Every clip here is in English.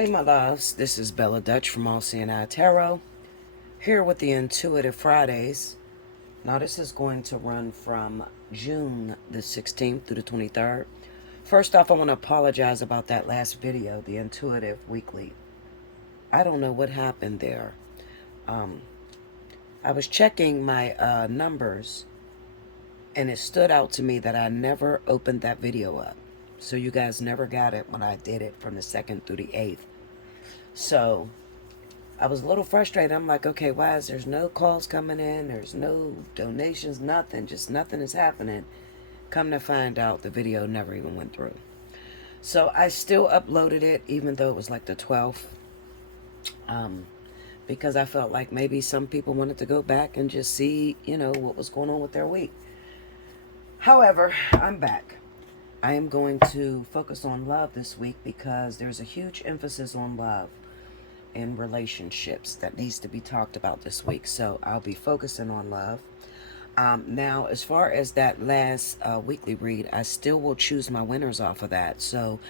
Hey my loves, this is Bella Dutch from Allseeingeyetarot, here with the Intuitive Fridays. Now this is going to run from June the 16th through the 23rd. First off, I want to apologize about that last video, the Intuitive Weekly. I don't know what happened there. Um, I was checking my numbers, and it stood out to me that I never opened that video up. So you guys never got it when I did it from the 2nd through the 8th. So I was a little frustrated. I'm like, okay, why is there's no calls coming in? There's no donations, nothing. Just nothing is happening. Come to find out, the video never even went through. So I still uploaded it, even though it was like the 12th, because I felt like maybe some people wanted to go back and just see, what was going on with their week. However, I'm back. I am going to focus on love this week because there's a huge emphasis on love in relationships that needs to be talked about this week. So I'll be focusing on love. Now, as far as that last weekly read, I still will choose my winners off of that. So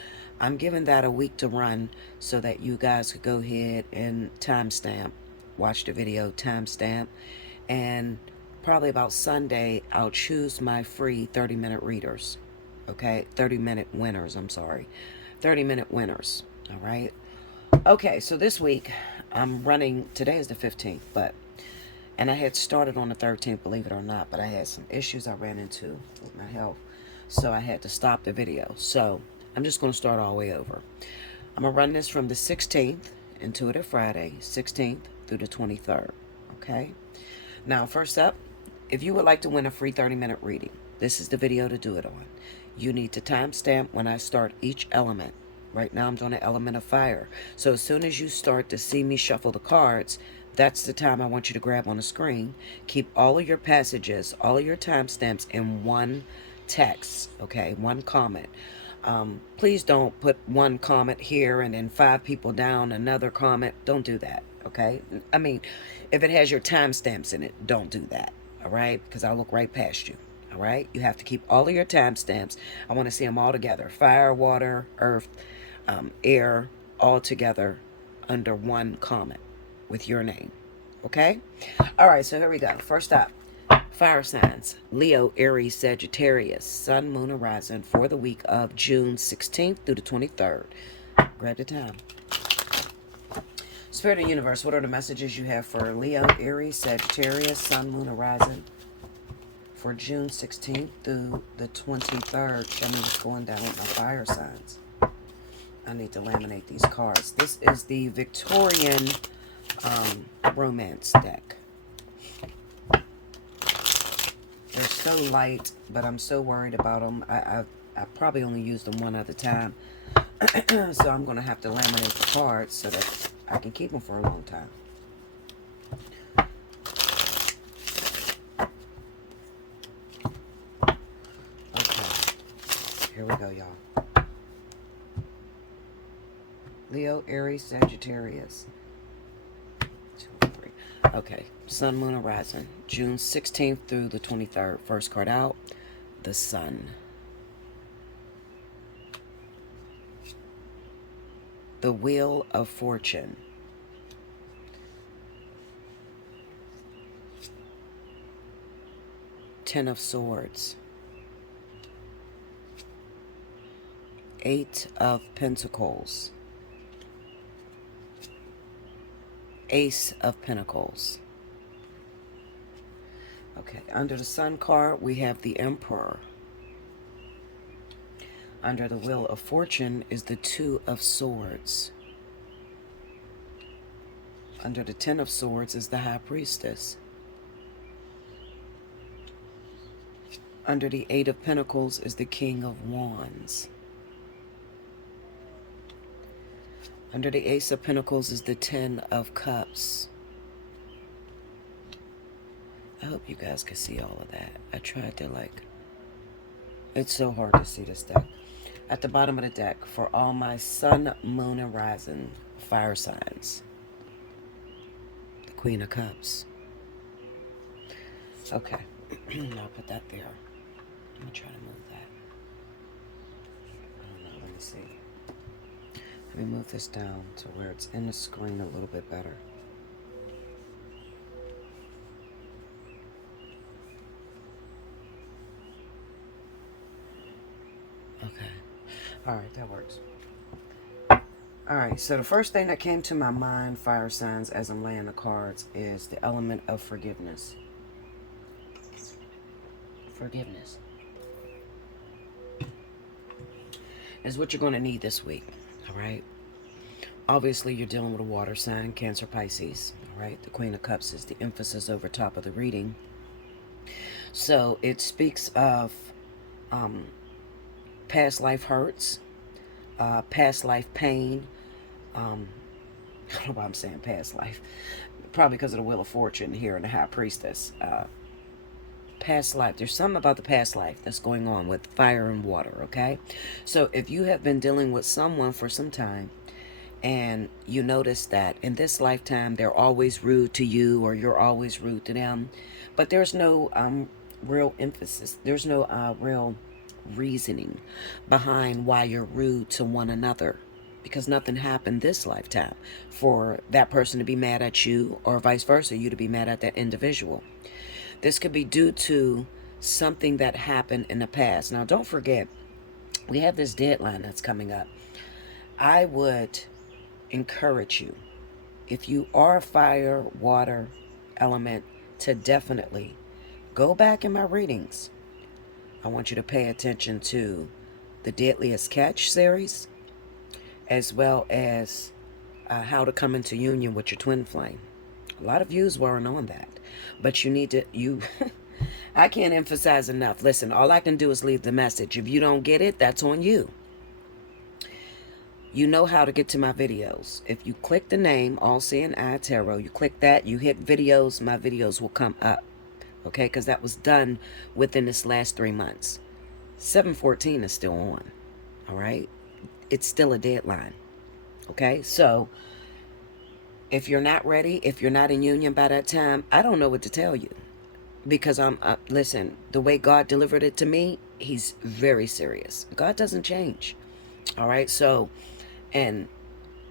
I'm giving that a week to run so that you guys could go ahead and timestamp, watch the video, timestamp, and probably about Sunday, I'll choose my free 30-minute readers. Okay, 30-minute winners, I'm sorry. 30-minute winners, all right? Okay, so this week I'm running, today is the 15th, and I had started on the 13th, believe it or not, but I had some issues I ran into with my health, so I had to stop the video. So I'm just going to start all the way over. I'm going to run this from the 16th, Intuitive Friday, 16th through the 23rd, okay? Now, first up, if you would like to win a free 30-minute reading, this is the video to do it on. You need to timestamp when I start each element. Right now I'm doing an element of fire. So as soon as you start to see me shuffle the cards, that's the time I want you to grab on the screen. Keep all of your passages, all of your timestamps in one text, okay, one comment. Please don't put one comment here and then 5 people down, another comment. Don't do that, okay? I mean, if it has your timestamps in it, don't do that, all right? Because I'll look right past you. All right, you have to keep all of your timestamps. I want to see them all together: fire, water, earth, air, all together under one comment with your name. Okay? All right, so here we go. First up, fire signs: Leo, Aries, Sagittarius, Sun, Moon, and Rising for the week of June 16th through the 23rd. Grab the time. Spirit of the Universe, what are the messages you have for Leo, Aries, Sagittarius, Sun, Moon, and Rising for June 16th through the 23rd? Show me what's going down with my fire signs. I need to laminate these cards. This is the Victorian romance deck. They're so light, but I'm so worried about them. I probably only used them one other time. So I'm going to have to laminate the cards so that I can keep them for a long time. Here we go, y'all. Leo, Aries, Sagittarius. 2 and 3. Okay, Sun, Moon, and Rising. June 16th through the 23rd. First card out, the Sun. The Wheel of Fortune. Ten of Swords. 8 of Pentacles. Ace of Pentacles. Okay, under the Sun card, we have the Emperor. Under the Wheel of Fortune is the 2 of Swords. Under the 10 of Swords is the High Priestess. Under the 8 of Pentacles is the King of Wands. Under the Ace of Pentacles is the 10 of Cups. I hope you guys can see all of that. I tried to it's so hard to see this deck. At the bottom of the deck, for all my Sun, Moon, and Rising fire signs, the Queen of Cups. Okay, I'll put that there. I'm going to try to move that. I don't know, let me see. Let me move this down to where it's in the screen a little bit better. Okay. All right, that works. All right, so the first thing that came to my mind, fire signs, as I'm laying the cards, is the element of forgiveness. Forgiveness is what you're going to need this week. All right. Obviously, you're dealing with a water sign, Cancer, Pisces. All right. The Queen of Cups is the emphasis over top of the reading. So it speaks of past life hurts, past life pain. I don't know why I'm saying past life. Probably because of the Wheel of Fortune here and the High Priestess. Past life. There's something about the past life that's going on with fire and water, okay? So if you have been dealing with someone for some time and you notice that in this lifetime they're always rude to you or you're always rude to them, but there's no real emphasis. There's no real reasoning behind why you're rude to one another, because nothing happened this lifetime for that person to be mad at you or vice versa, you to be mad at that individual. This could be due to something that happened in the past. Now, don't forget, we have this deadline that's coming up. I would encourage you, if you are a fire, water element, to definitely go back in my readings. I want you to pay attention to the Deadliest Catch series, as well as how to come into union with your twin flame. A lot of views weren't on that, but you need to, I can't emphasize enough. Listen, all I can do is leave the message. If you don't get it, that's on you. You know how to get to my videos. If you click the name, Allseeingeyetarot, you click that, you hit videos, my videos will come up. Okay, because that was done within this last 3 months. 7/14 is still on. All right, it's still a deadline. Okay, so if you're not ready, if you're not in union by that time, I don't know what to tell you, because listen, the way God delivered it to me, he's very serious. God doesn't change. All right, so, and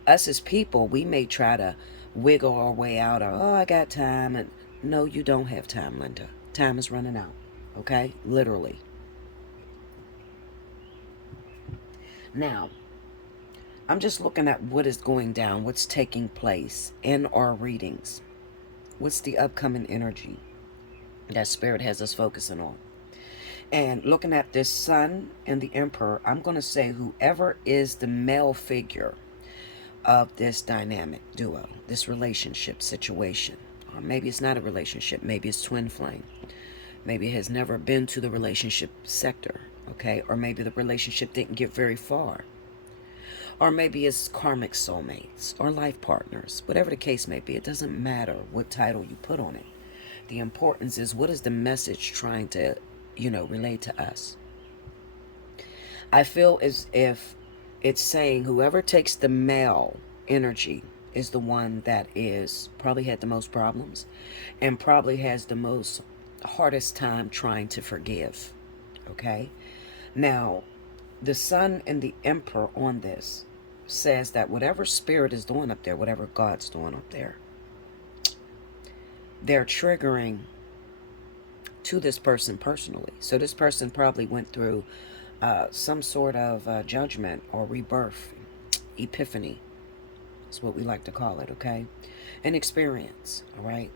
us as people, we may try to wiggle our way out of, oh, I got time. And no, you don't have time, Linda. Time is running out. Okay, literally. Now, I'm just looking at what is going down, what's taking place in our readings. What's the upcoming energy that Spirit has us focusing on? And looking at this Sun and the Emperor, I'm going to say whoever is the male figure of this dynamic duo, this relationship situation, or maybe it's not a relationship, maybe it's twin flame, maybe it has never been to the relationship sector, okay, or maybe the relationship didn't get very far, or maybe it's karmic soulmates or life partners. Whatever the case may be, it doesn't matter what title you put on it. The importance is, what is the message trying to, relay to us? I feel as if it's saying whoever takes the male energy is the one that is probably had the most problems and probably has the most hardest time trying to forgive. Okay, now the Sun and the Emperor on this says that whatever Spirit is doing up there, whatever God's doing up there, they're triggering to this person personally. So this person probably went through some sort of judgment or rebirth, epiphany. That's what we like to call it, okay? An experience, all right?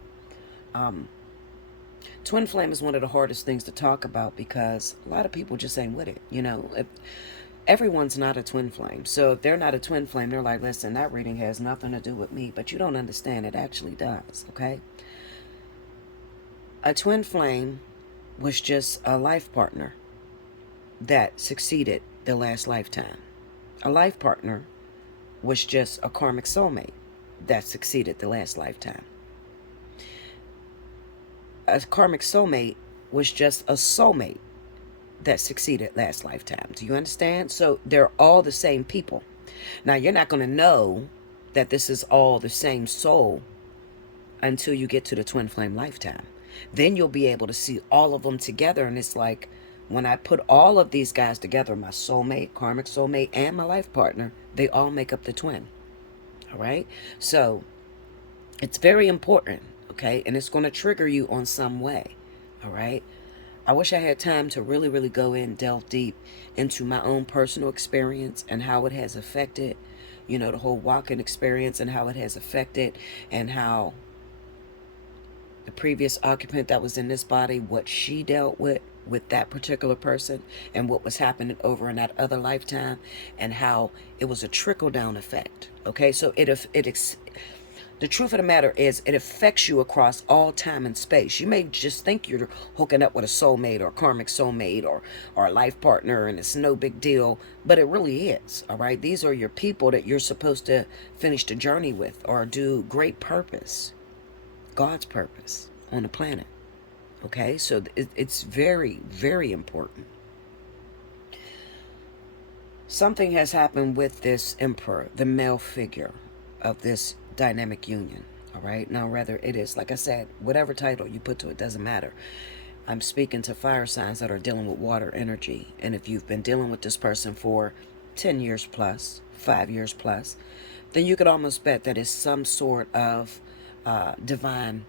Twin flame is one of the hardest things to talk about because a lot of people just ain't with it. If everyone's not a twin flame. So if they're not a twin flame, they're like, listen, that reading has nothing to do with me. But you don't understand, it actually does, okay? A twin flame was just a life partner that succeeded the last lifetime. A life partner was just a karmic soulmate that succeeded the last lifetime. A karmic soulmate was just a soulmate that succeeded last lifetime. Do you understand? So they're all the same people. Now, you're not going to know that this is all the same soul until you get to the twin flame lifetime. Then you'll be able to see all of them together, and it's like, When I put all of these guys together, my soulmate, karmic soulmate, and my life partner, they all make up the twin. All right. So it's very important. Okay. And it's going to trigger you on some way. All right. I wish I had time to really, really go in, delve deep into my own personal experience and how it has affected, the whole walking experience and how it has affected, and how the previous occupant that was in this body, what she dealt with that particular person, and what was happening over in that other lifetime, and how it was a trickle down effect. Okay, so the truth of the matter is, it affects you across all time and space. You may just think you're hooking up with a soulmate or a karmic soulmate or a life partner, and it's no big deal, but it really is. All right, these are your people that you're supposed to finish the journey with or do great purpose, God's purpose on the planet. Okay, so it's very, very important. Something has happened with this emperor, the male figure of this dynamic union. All right, now rather it is, like I said, whatever title you put to it doesn't matter. I'm speaking to fire signs that are dealing with water energy. And if you've been dealing with this person for 10 years plus, 5 years plus, then you could almost bet that it's some sort of divine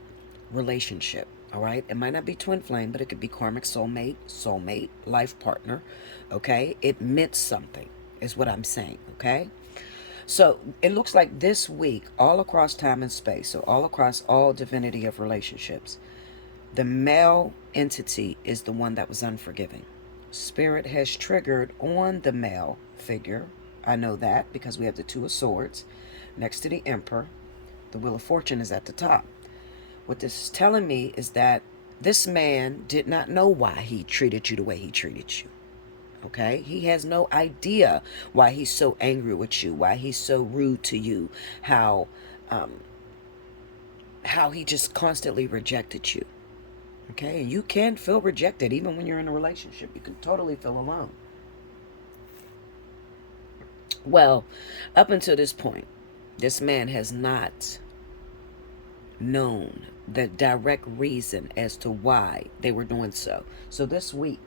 relationship. All right, it might not be twin flame, but it could be karmic soulmate, life partner. Okay, it meant something is what I'm saying. Okay, so it looks like this week, all across time and space, so all across all divinity of relationships, the male entity is the one that was unforgiving. Spirit has triggered on the male figure. I know that because we have the Two of Swords next to the Emperor. The Wheel of Fortune is at the top. What this is telling me is that this man did not know why he treated you the way he treated you. Okay? He has no idea why he's so angry with you, why he's so rude to you, how he just constantly rejected you. Okay? And you can feel rejected even when you're in a relationship. You can totally feel alone. Well, up until this point, this man has not known the direct reason as to why they were doing so. So this week,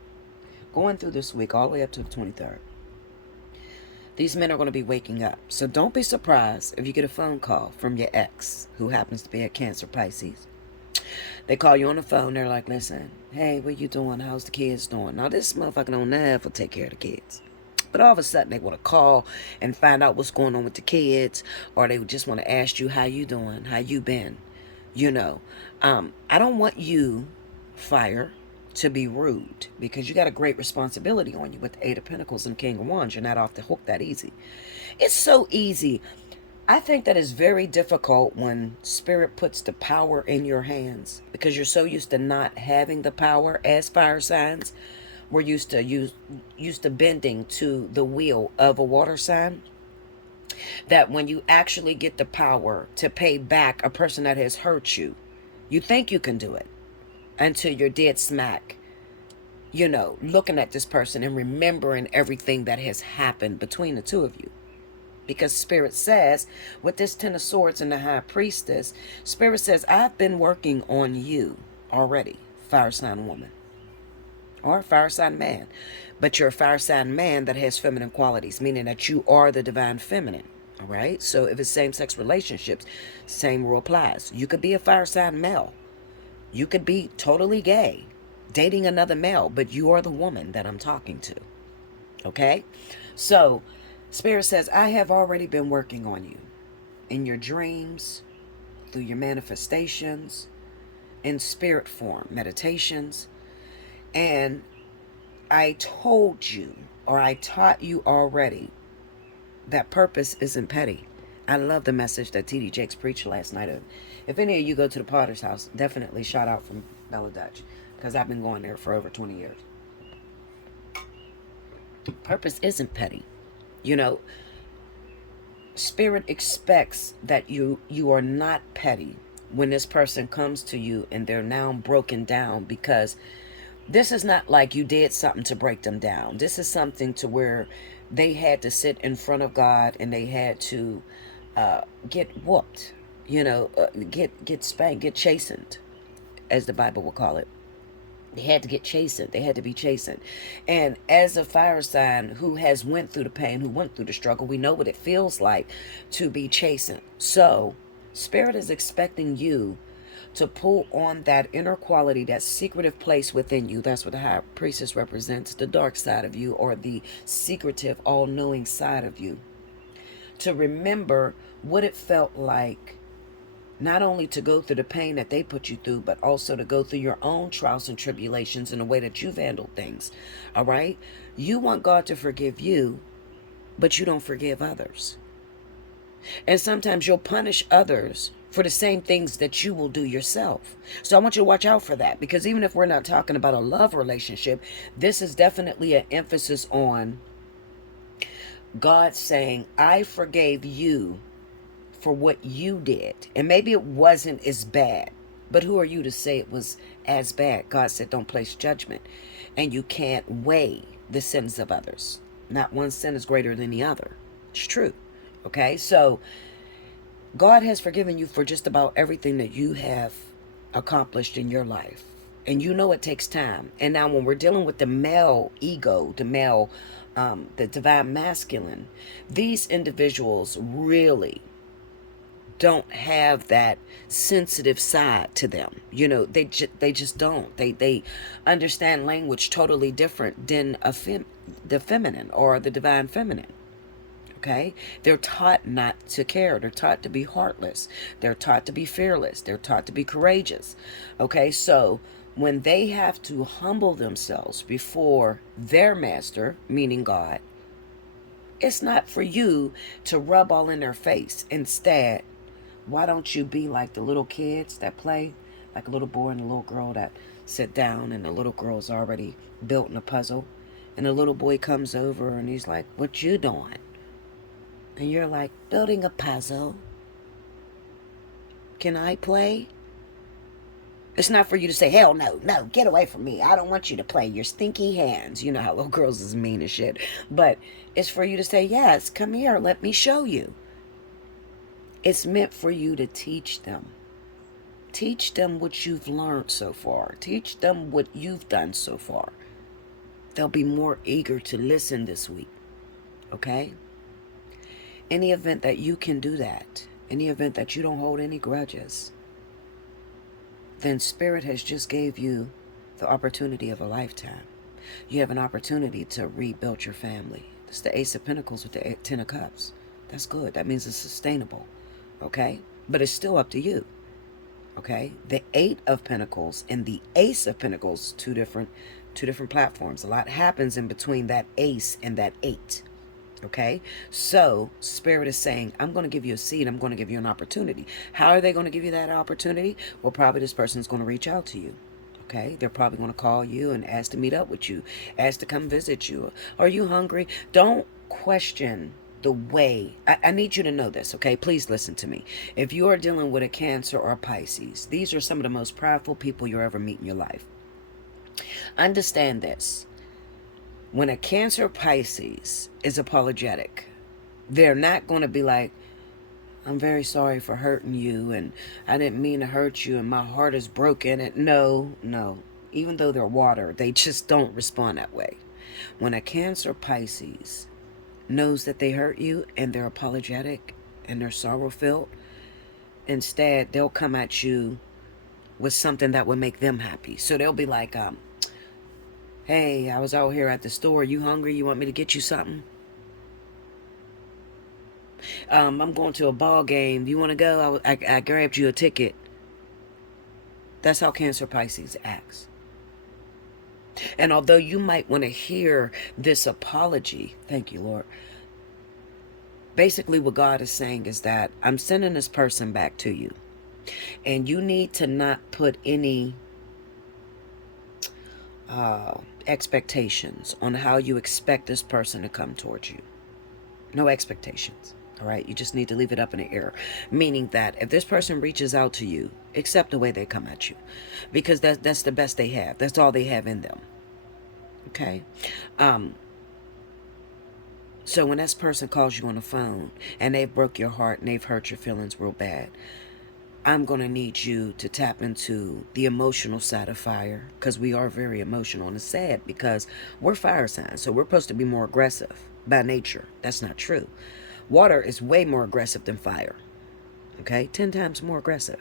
going through this week all the way up to the 23rd, these men are going to be waking up. So don't be surprised if you get a phone call from your ex who happens to be a Cancer Pisces. They call you on the phone. They're like, listen, hey, what you doing? How's the kids doing? Now, this motherfucker don't never take care of the kids. But all of a sudden, they want to call and find out what's going on with the kids. Or they just want to ask you, how you doing? How you been? I don't want you, fire, to be rude, because you got a great responsibility on you with the Eight of Pentacles and King of Wands. You're not off the hook that easy. It's so easy. I think that is very difficult when Spirit puts the power in your hands, because you're so used to not having the power as fire signs. We're used to bending to the will of a water sign. That when you actually get the power to pay back a person that has hurt you, you think you can do it until you're dead smack, looking at this person and remembering everything that has happened between the two of you. Because Spirit says, with this Ten of Swords and the High Priestess, Spirit says, I've been working on you already, fire sign woman. Or fire sign man. But you're a fire sign man that has feminine qualities, meaning that you are the divine feminine. All right? So if it's same-sex relationships, same rule applies. You could be a fire sign male. You could be totally gay, dating another male, but you are the woman that I'm talking to. Okay? So Spirit says, I have already been working on you in your dreams, through your manifestations, in spirit form, meditations. And I told you, or I taught you already, that purpose isn't petty. I love the message that T.D. Jakes preached last night. If any of you go to the Potter's House, definitely shout out from Bella Dutch, because I've been going there for over 20 years. Purpose isn't petty. Spirit expects that you are not petty when this person comes to you and they're now broken down, because this is not like you did something to break them down. This is something to where they had to sit in front of God and they had to get whooped, get spanked, get chastened, as the Bible will call it. They had to get chastened. They had to be chastened. And as a fire sign who has went through the pain, who went through the struggle, we know what it feels like to be chastened. So Spirit is expecting you to pull on that inner quality, that secretive place within you. That's what the high priestess represents, the dark side of you, or the secretive, all-knowing side of you. To remember what it felt like not only to go through the pain that they put you through, but also to go through your own trials and tribulations in the way that you've handled things. All right? You want God to forgive you, but you don't forgive others. And sometimes you'll punish others for the same things that you will do yourself. So I want you to watch out for that, because even if we're not talking about a love relationship, this is definitely an emphasis on God saying, I forgave you for what you did. And maybe it wasn't as bad, but who are you to say it was as bad? God said, don't place judgment. And you can't weigh the sins of others. Not one sin is greater than the other. It's true. Okay, so God has forgiven you for just about everything that you have accomplished in your life. And you know it takes time. And now when we're dealing with the male ego, the divine masculine, these individuals really don't have that sensitive side to them. You know, they just don't. They understand language totally different than the feminine or the divine feminine. Okay? They're taught not to care. They're taught to be heartless. They're taught to be fearless. They're taught to be courageous. Okay? So when they have to humble themselves before their master, meaning God, it's not for you to rub all in their face. Instead, why don't you be like the little kids that play, like a little boy and a little girl that sit down, and the little girl's already built in a puzzle, and the little boy comes over and he's like, what you doing? And you're like, building a puzzle. Can I play? It's not for you to say, hell no, get away from me. I don't want you to play, your stinky hands. You know how little girls is mean as shit. But it's for you to say, yes, come here, let me show you. It's meant for you to teach them. Teach them what you've learned so far. Teach them what you've done so far. They'll be more eager to listen this week. Okay? Any event that you can do that, any event that you don't hold any grudges, then Spirit has just gave you the opportunity of a lifetime. You have an opportunity to rebuild your family. It's the Ace of Pentacles with the Ten of Cups. That's good. That means it's sustainable. Okay? But it's still up to you. Okay? The Eight of Pentacles and the Ace of Pentacles, two different platforms. A lot happens in between that Ace and that Eight. Okay? So Spirit is saying, I'm going to give you a seed. I'm going to give you an opportunity. How are they going to give you that opportunity? Well, probably this person's going to reach out to you. Okay? They're probably going to call you and ask to meet up with you, ask to come visit you. Are you hungry? Don't question the way. I need you to know this, okay? Please listen to me. If you are dealing with a Cancer or a Pisces, these are some of the most prideful people you'll ever meet in your life. Understand this. When a Cancer or Pisces is apologetic, they're not going to be like, I'm very sorry for hurting you, and I didn't mean to hurt you, and my heart is broken. And no. Even though they're water, they just don't respond that way. When a Cancer or Pisces knows that they hurt you and they're apologetic and they're sorrow-filled, instead they'll come at you with something that would make them happy. So they'll be like, hey, I was out here at the store. You hungry? You want me to get you something? I'm going to a ball game. You want to go? I grabbed you a ticket. That's how Cancer Pisces acts. And although you might want to hear this apology, thank you, Lord. Basically what God is saying is that I'm sending this person back to you. And you need to not put any expectations on how you expect this person to come towards you. No expectations. All right? You just need to leave it up in the air. Meaning that if this person reaches out to you, accept the way they come at you. Because that's the best they have. That's all they have in them. Okay? So when this person calls you on the phone and they've broke your heart and they've hurt your feelings real bad, I'm going to need you to tap into the emotional side of fire, because we are very emotional. And it's sad because we're fire signs, so we're supposed to be more aggressive by nature. That's not true. Water is way more aggressive than fire. Okay? 10 times more aggressive.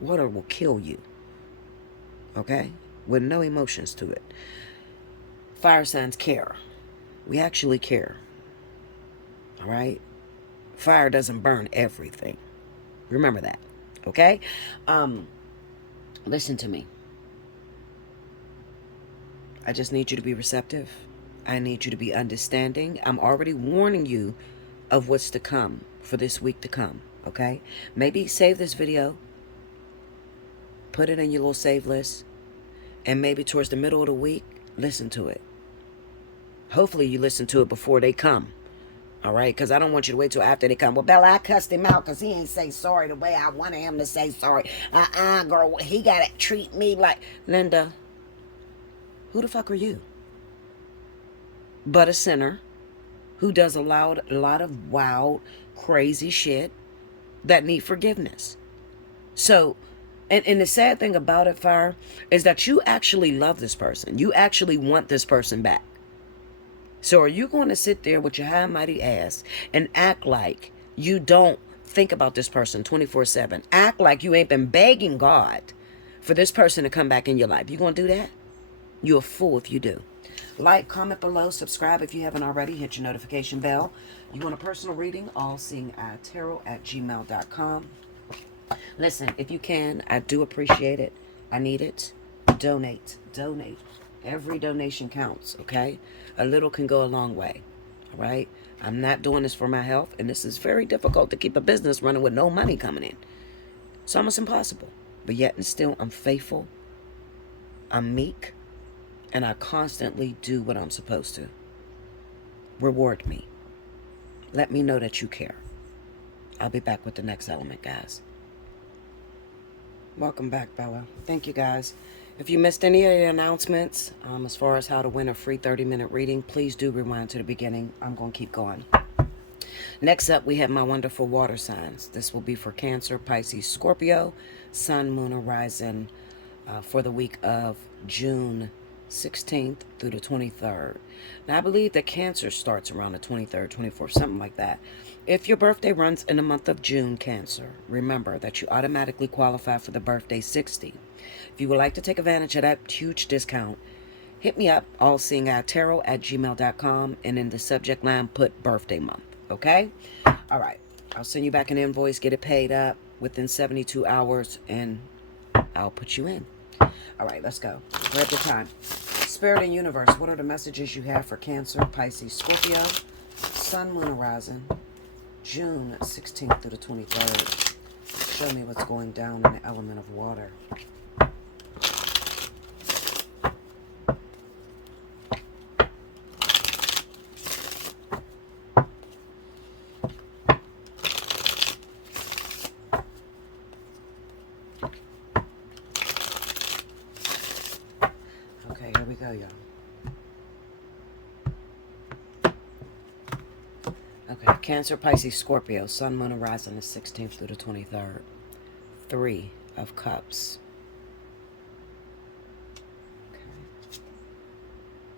Water will kill you. Okay? With no emotions to it. Fire signs care. We actually care. All right? Fire doesn't burn everything. Remember that. Okay? Listen to me. I just need you to be receptive. I need you to be understanding. I'm already warning you of what's to come for this week to come. Okay? Maybe save this video. Put it in your little save list. And maybe towards the middle of the week, listen to it. Hopefully you listen to it before they come. All right? Because I don't want you to wait till after they come. Well, Bella, I cussed him out because he ain't say sorry the way I wanted him to say sorry. Girl, he got to treat me like... Linda, who the fuck are you? But a sinner who does a lot of wild, crazy shit that need forgiveness. So, and the sad thing about it, Fire, is that you actually love this person. You actually want this person back. So are you going to sit there with your high and mighty ass and act like you don't think about this person 24/7? Act like you ain't been begging God for this person to come back in your life. You going to do that? You're a fool if you do. Like, comment below, subscribe if you haven't already, hit your notification bell. You want a personal reading? Allseeingeyetarot@gmail.com. Listen, if you can, I do appreciate it. I need it. Donate. Donate. Every donation counts, okay? A little can go a long way, all right? I'm not doing this for my health, and this is very difficult to keep a business running with no money coming in. It's almost impossible. But yet and still, I'm faithful. I'm meek. And I constantly do what I'm supposed to. Reward me. Let me know that you care. I'll be back with the next element, guys. Welcome back, Bella. Thank you, guys. If you missed any of the announcements, as far as how to win a free 30-minute reading, please do rewind to the beginning. I'm going to keep going. Next up, we have my wonderful water signs. This will be for Cancer, Pisces, Scorpio, Sun, Moon, Horizon, for the week of June 16th through the 23rd. Now, I believe that Cancer starts around the 23rd, 24th, something like that. If your birthday runs in the month of June, Cancer, remember that you automatically qualify for the birthday 60. If you would like to take advantage of that huge discount, hit me up, allseeingeyetarot@gmail.com, and in the subject line, put birthday month, okay? All right. I'll send you back an invoice, get it paid up within 72 hours, and I'll put you in. All right, let's go. We're at the time. Spirit and Universe, what are the messages you have for Cancer, Pisces, Scorpio, Sun, Moon, Horizon, June 16th through the 23rd? Show me what's going down in the element of water. Okay, here we go, y'all. Okay, Cancer, Pisces, Scorpio, Sun, Moon, Horizon is 16th through the 23rd. 3 of Cups. Okay.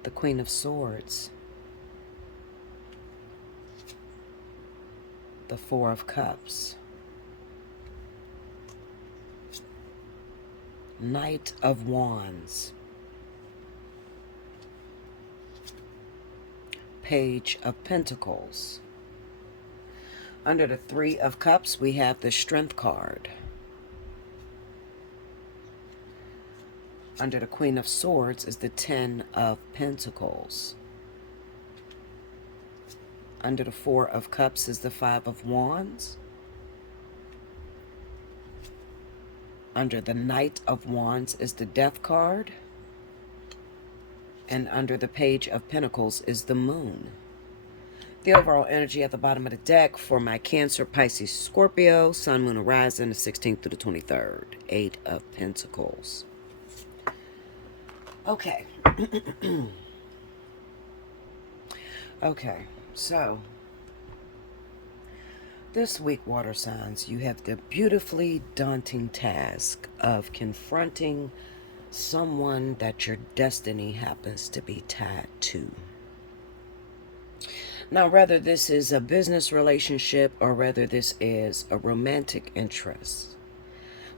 The Queen of Swords. The 4 of Cups. Knight of Wands. Page of Pentacles. Under the 3 of Cups, we have the Strength card. Under the Queen of Swords is the 10 of Pentacles. Under the 4 of Cups is the 5 of Wands. Under the Knight of Wands is the Death card. And under the Page of Pentacles is the Moon. The overall energy at the bottom of the deck for my Cancer, Pisces, Scorpio, Sun, Moon, Horizon, the 16th through the 23rd. 8 of Pentacles. Okay. Okay, so This week, water signs, you have the beautifully daunting task of confronting someone that your destiny happens to be tied to. Now, whether this is a business relationship or whether this is a romantic interest,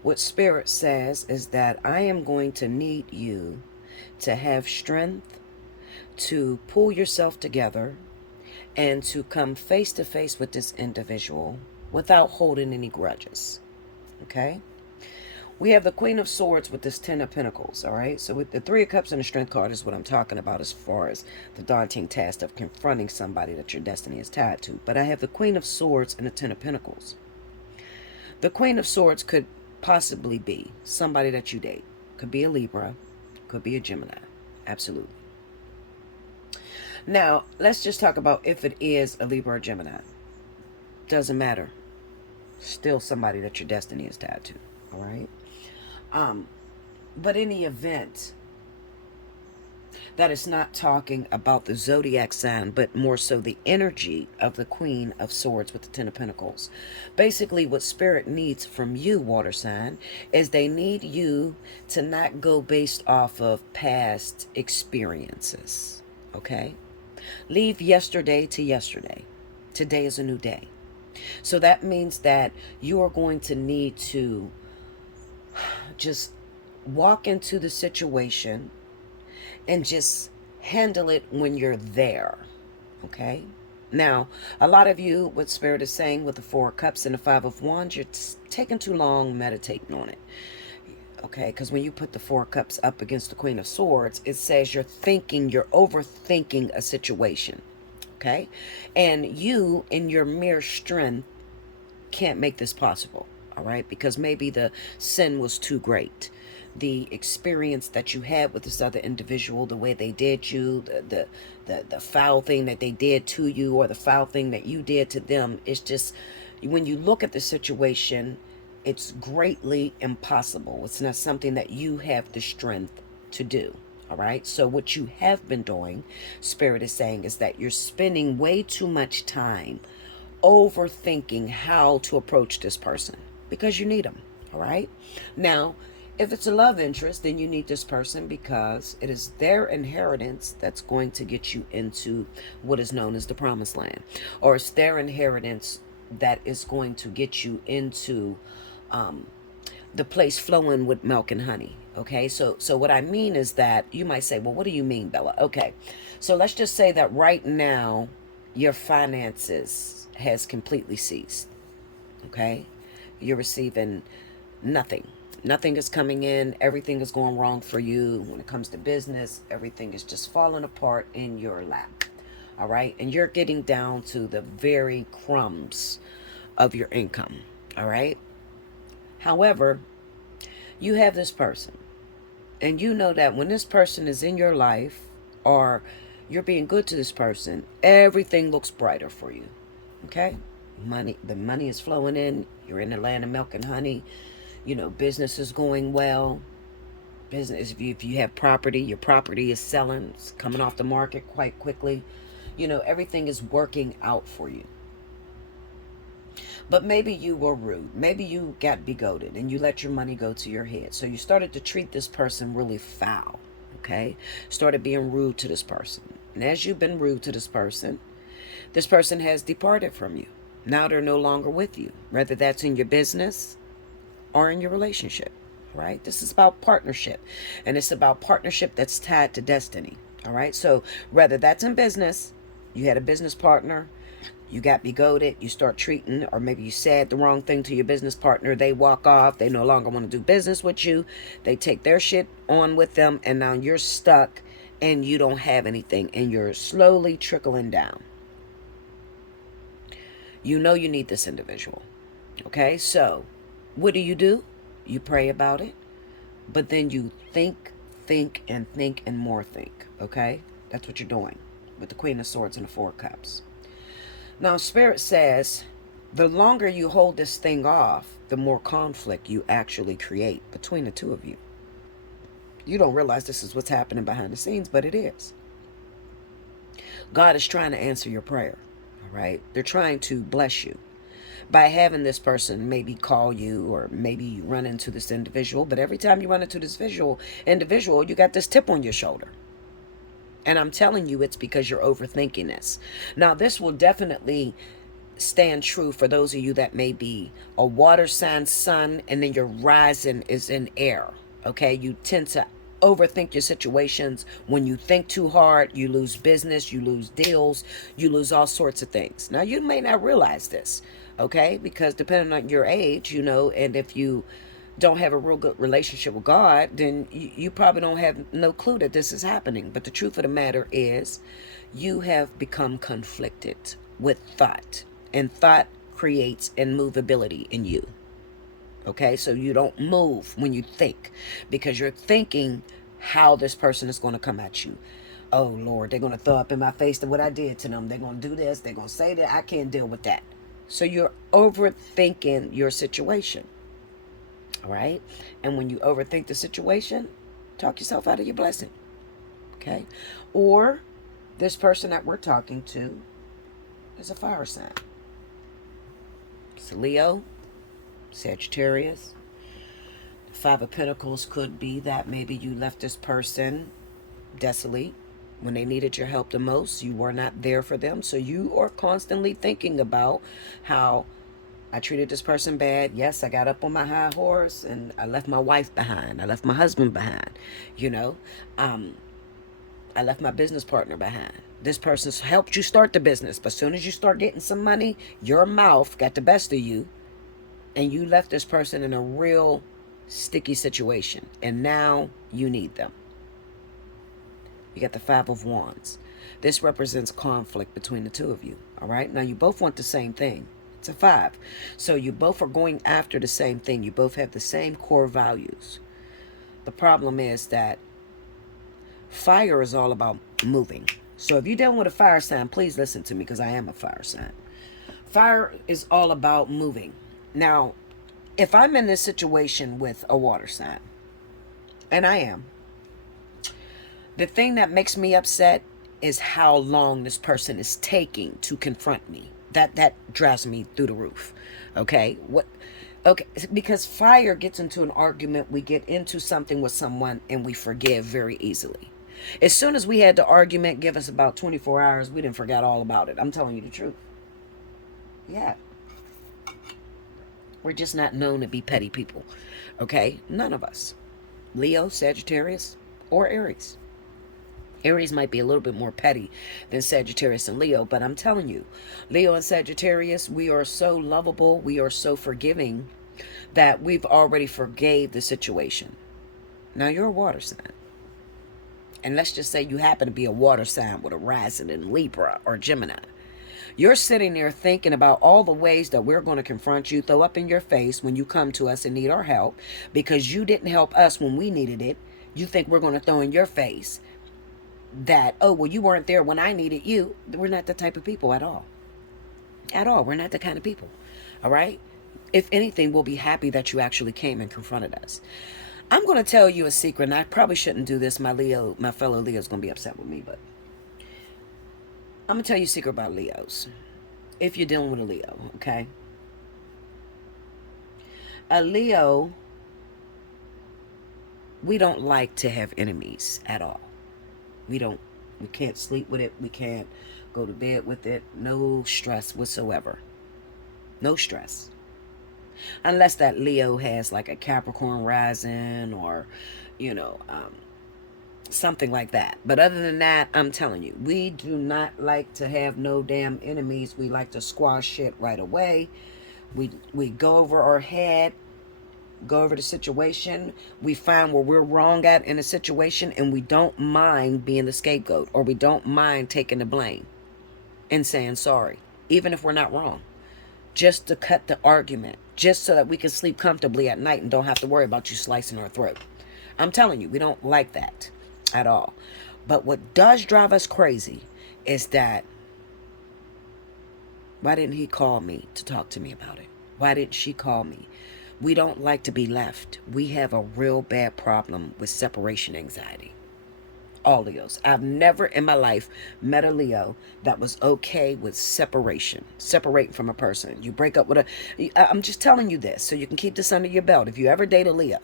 what Spirit says is that I am going to need you to have strength to pull yourself together and to come face to face with this individual without holding any grudges. Okay? We have the Queen of Swords with this Ten of Pentacles, all right? So with the Three of Cups and the Strength card is what I'm talking about as far as the daunting task of confronting somebody that your destiny is tied to. But I have the Queen of Swords and the Ten of Pentacles. The Queen of Swords could possibly be somebody that you date. Could be a Libra, could be a Gemini. Absolutely. Now, let's just talk about if it is a Libra or Gemini. Doesn't matter. Still somebody that your destiny is tied to, all right? But in the event that it's not talking about the zodiac sign, but more so the energy of the Queen of Swords with the Ten of Pentacles. Basically, what Spirit needs from you, water sign, is they need you to not go based off of past experiences, okay? Leave yesterday to yesterday. Today is a new day. So that means that you are going to need to just walk into the situation and just handle it when you're there. Okay? Now, a lot of you, what Spirit is saying with the Four of Cups and the Five of Wands, you're taking too long meditating on it. Okay, because when you put the Four of Cups up against the Queen of Swords, it says you're overthinking a situation. Okay? And you, in your mere strength, can't make this possible. All right? Because maybe the sin was too great. The experience that you had with this other individual, the way they did you, the foul thing that they did to you, or the foul thing that you did to them, it's just, when you look at the situation, it's greatly impossible. It's not something that you have the strength to do. All right. So what you have been doing, Spirit is saying, is that you're spending way too much time overthinking how to approach this person because you need them. All right. Now, if it's a love interest, then you need this person because it is their inheritance that's going to get you into what is known as the promised land, or it's their inheritance that is going to get you into the place flowing with milk and honey. Okay, so what I mean is that you might say, well, what do you mean, Bella? Okay, so let's just say that right now your finances has completely ceased. Okay, you're receiving nothing. Nothing is coming in. Everything is going wrong for you. When it comes to business, everything is just falling apart in your lap. All right, and you're getting down to the very crumbs of your income. All right. However, you have this person, and you know that when this person is in your life, or you're being good to this person, everything looks brighter for you. Okay? The money is flowing in. You're in the land of milk and honey. You know, business is going well. Business, if you have property, your property is selling. It's coming off the market quite quickly. You know, everything is working out for you. But maybe you were rude. Maybe you got bigoted and you let your money go to your head. So you started to treat this person really foul. Okay? Started being rude to this person. And as you've been rude to this person has departed from you. Now they're no longer with you. Whether that's in your business or in your relationship. Right? This is about partnership. And it's about partnership that's tied to destiny. All right? So whether that's in business, you had a business partner, you got bigoted, you start treating, or maybe you said the wrong thing to your business partner, they walk off, they no longer want to do business with you, they take their shit on with them, and now you're stuck and you don't have anything, and you're slowly trickling down. You know you need this individual. Okay, so what do? You pray about it, but then you think, and more think. Okay, that's what you're doing with the Queen of Swords and the Four of Cups. Now, Spirit says, the longer you hold this thing off, the more conflict you actually create between the two of you. You don't realize this is what's happening behind the scenes, but it is. God is trying to answer your prayer, all right? They're trying to bless you. by having this person maybe call you, or maybe you run into this individual. But every time you run into this individual, you got this tip on your shoulder. And I'm telling you, it's because you're overthinking this. Now, this will definitely stand true for those of you that may be a water sign sun, and then your rising is in air. Okay, you tend to overthink your situations. When you think too hard, you lose business, you lose deals, you lose all sorts of things. Now, you may not realize this, okay, because depending on your age, and if you don't have a real good relationship with God, then you probably don't have no clue that this is happening. But the truth of the matter is, you have become conflicted with thought, and thought creates immovability in you. Okay, so you don't move when you think, because you're thinking how this person is going to come at you. Oh Lord, they're going to throw up in my face to what I did to them. They're going to do this. They're going to say that. I can't deal with that. So you're overthinking your situation. All right. And when you overthink the situation, talk yourself out of your blessing. Okay. Or this person that we're talking to is a fire sign. It's a Leo, Sagittarius. The Five of Pentacles could be that maybe you left this person desolate when they needed your help the most. You were not there for them. So you are constantly thinking about how I treated this person bad. Yes, I got up on my high horse and I left my wife behind. I left my husband behind. I left my business partner behind. This person's helped you start the business, but as soon as you start getting some money, your mouth got the best of you, and you left this person in a real sticky situation, and now you need them. You got the Five of Wands. This represents conflict between the two of you. All right. Now you both want the same thing. It's a 5. So you both are going after the same thing. You both have the same core values. The problem is that fire is all about moving. So if you're dealing with a fire sign, please listen to me, because I am a fire sign. Fire is all about moving. Now, if I'm in this situation with a water sign, and I am, the thing that makes me upset is how long this person is taking to confront me. That drives me through the roof. Okay? Okay, because fire gets into an argument, we get into something with someone, and we forgive very easily. As soon as we had the argument, give us about 24 hours, we didn't forget all about it. I'm telling you the truth. Yeah. We're just not known to be petty people. Okay? None of us. Leo, Sagittarius, or Aries. Aries might be a little bit more petty than Sagittarius and Leo, but I'm telling you, Leo and Sagittarius, we are so lovable, we are so forgiving, that we've already forgave the situation. Now, you're a water sign. And let's just say you happen to be a water sign with a rising in Libra or Gemini. You're sitting there thinking about all the ways that we're going to confront you, throw up in your face when you come to us and need our help, because you didn't help us when we needed it. You think we're going to throw in your face that, oh, well, you weren't there when I needed you. We're not the type of people at all. At all. We're not the kind of people. All right? If anything, we'll be happy that you actually came and confronted us. I'm going to tell you a secret, and I probably shouldn't do this. My fellow Leo is going to be upset with me, but I'm going to tell you a secret about Leos. If you're dealing with a Leo, okay? A Leo, we don't like to have enemies at all. We can't sleep with it. We can't go to bed with it. No stress whatsoever. No stress. Unless that Leo has like a Capricorn rising or, something like that. But other than that, I'm telling you, we do not like to have no damn enemies. We like to squash shit right away. We go over our head, go over the situation. We find where we're wrong at in a situation, and we don't mind being the scapegoat, or we don't mind taking the blame and saying sorry, even if we're not wrong, just to cut the argument, just so that we can sleep comfortably at night and don't have to worry about you slicing our throat. I'm telling you, we don't like that at all. But what does drive us crazy is that, why didn't he call me to talk to me about it? Why didn't she call me? We don't like to be left. We have a real bad problem with separation anxiety. All Leos. I've never in my life met a Leo that was okay with separation, separating from a person. You break up with I'm just telling you this so you can keep this under your belt. If you ever date a Leo,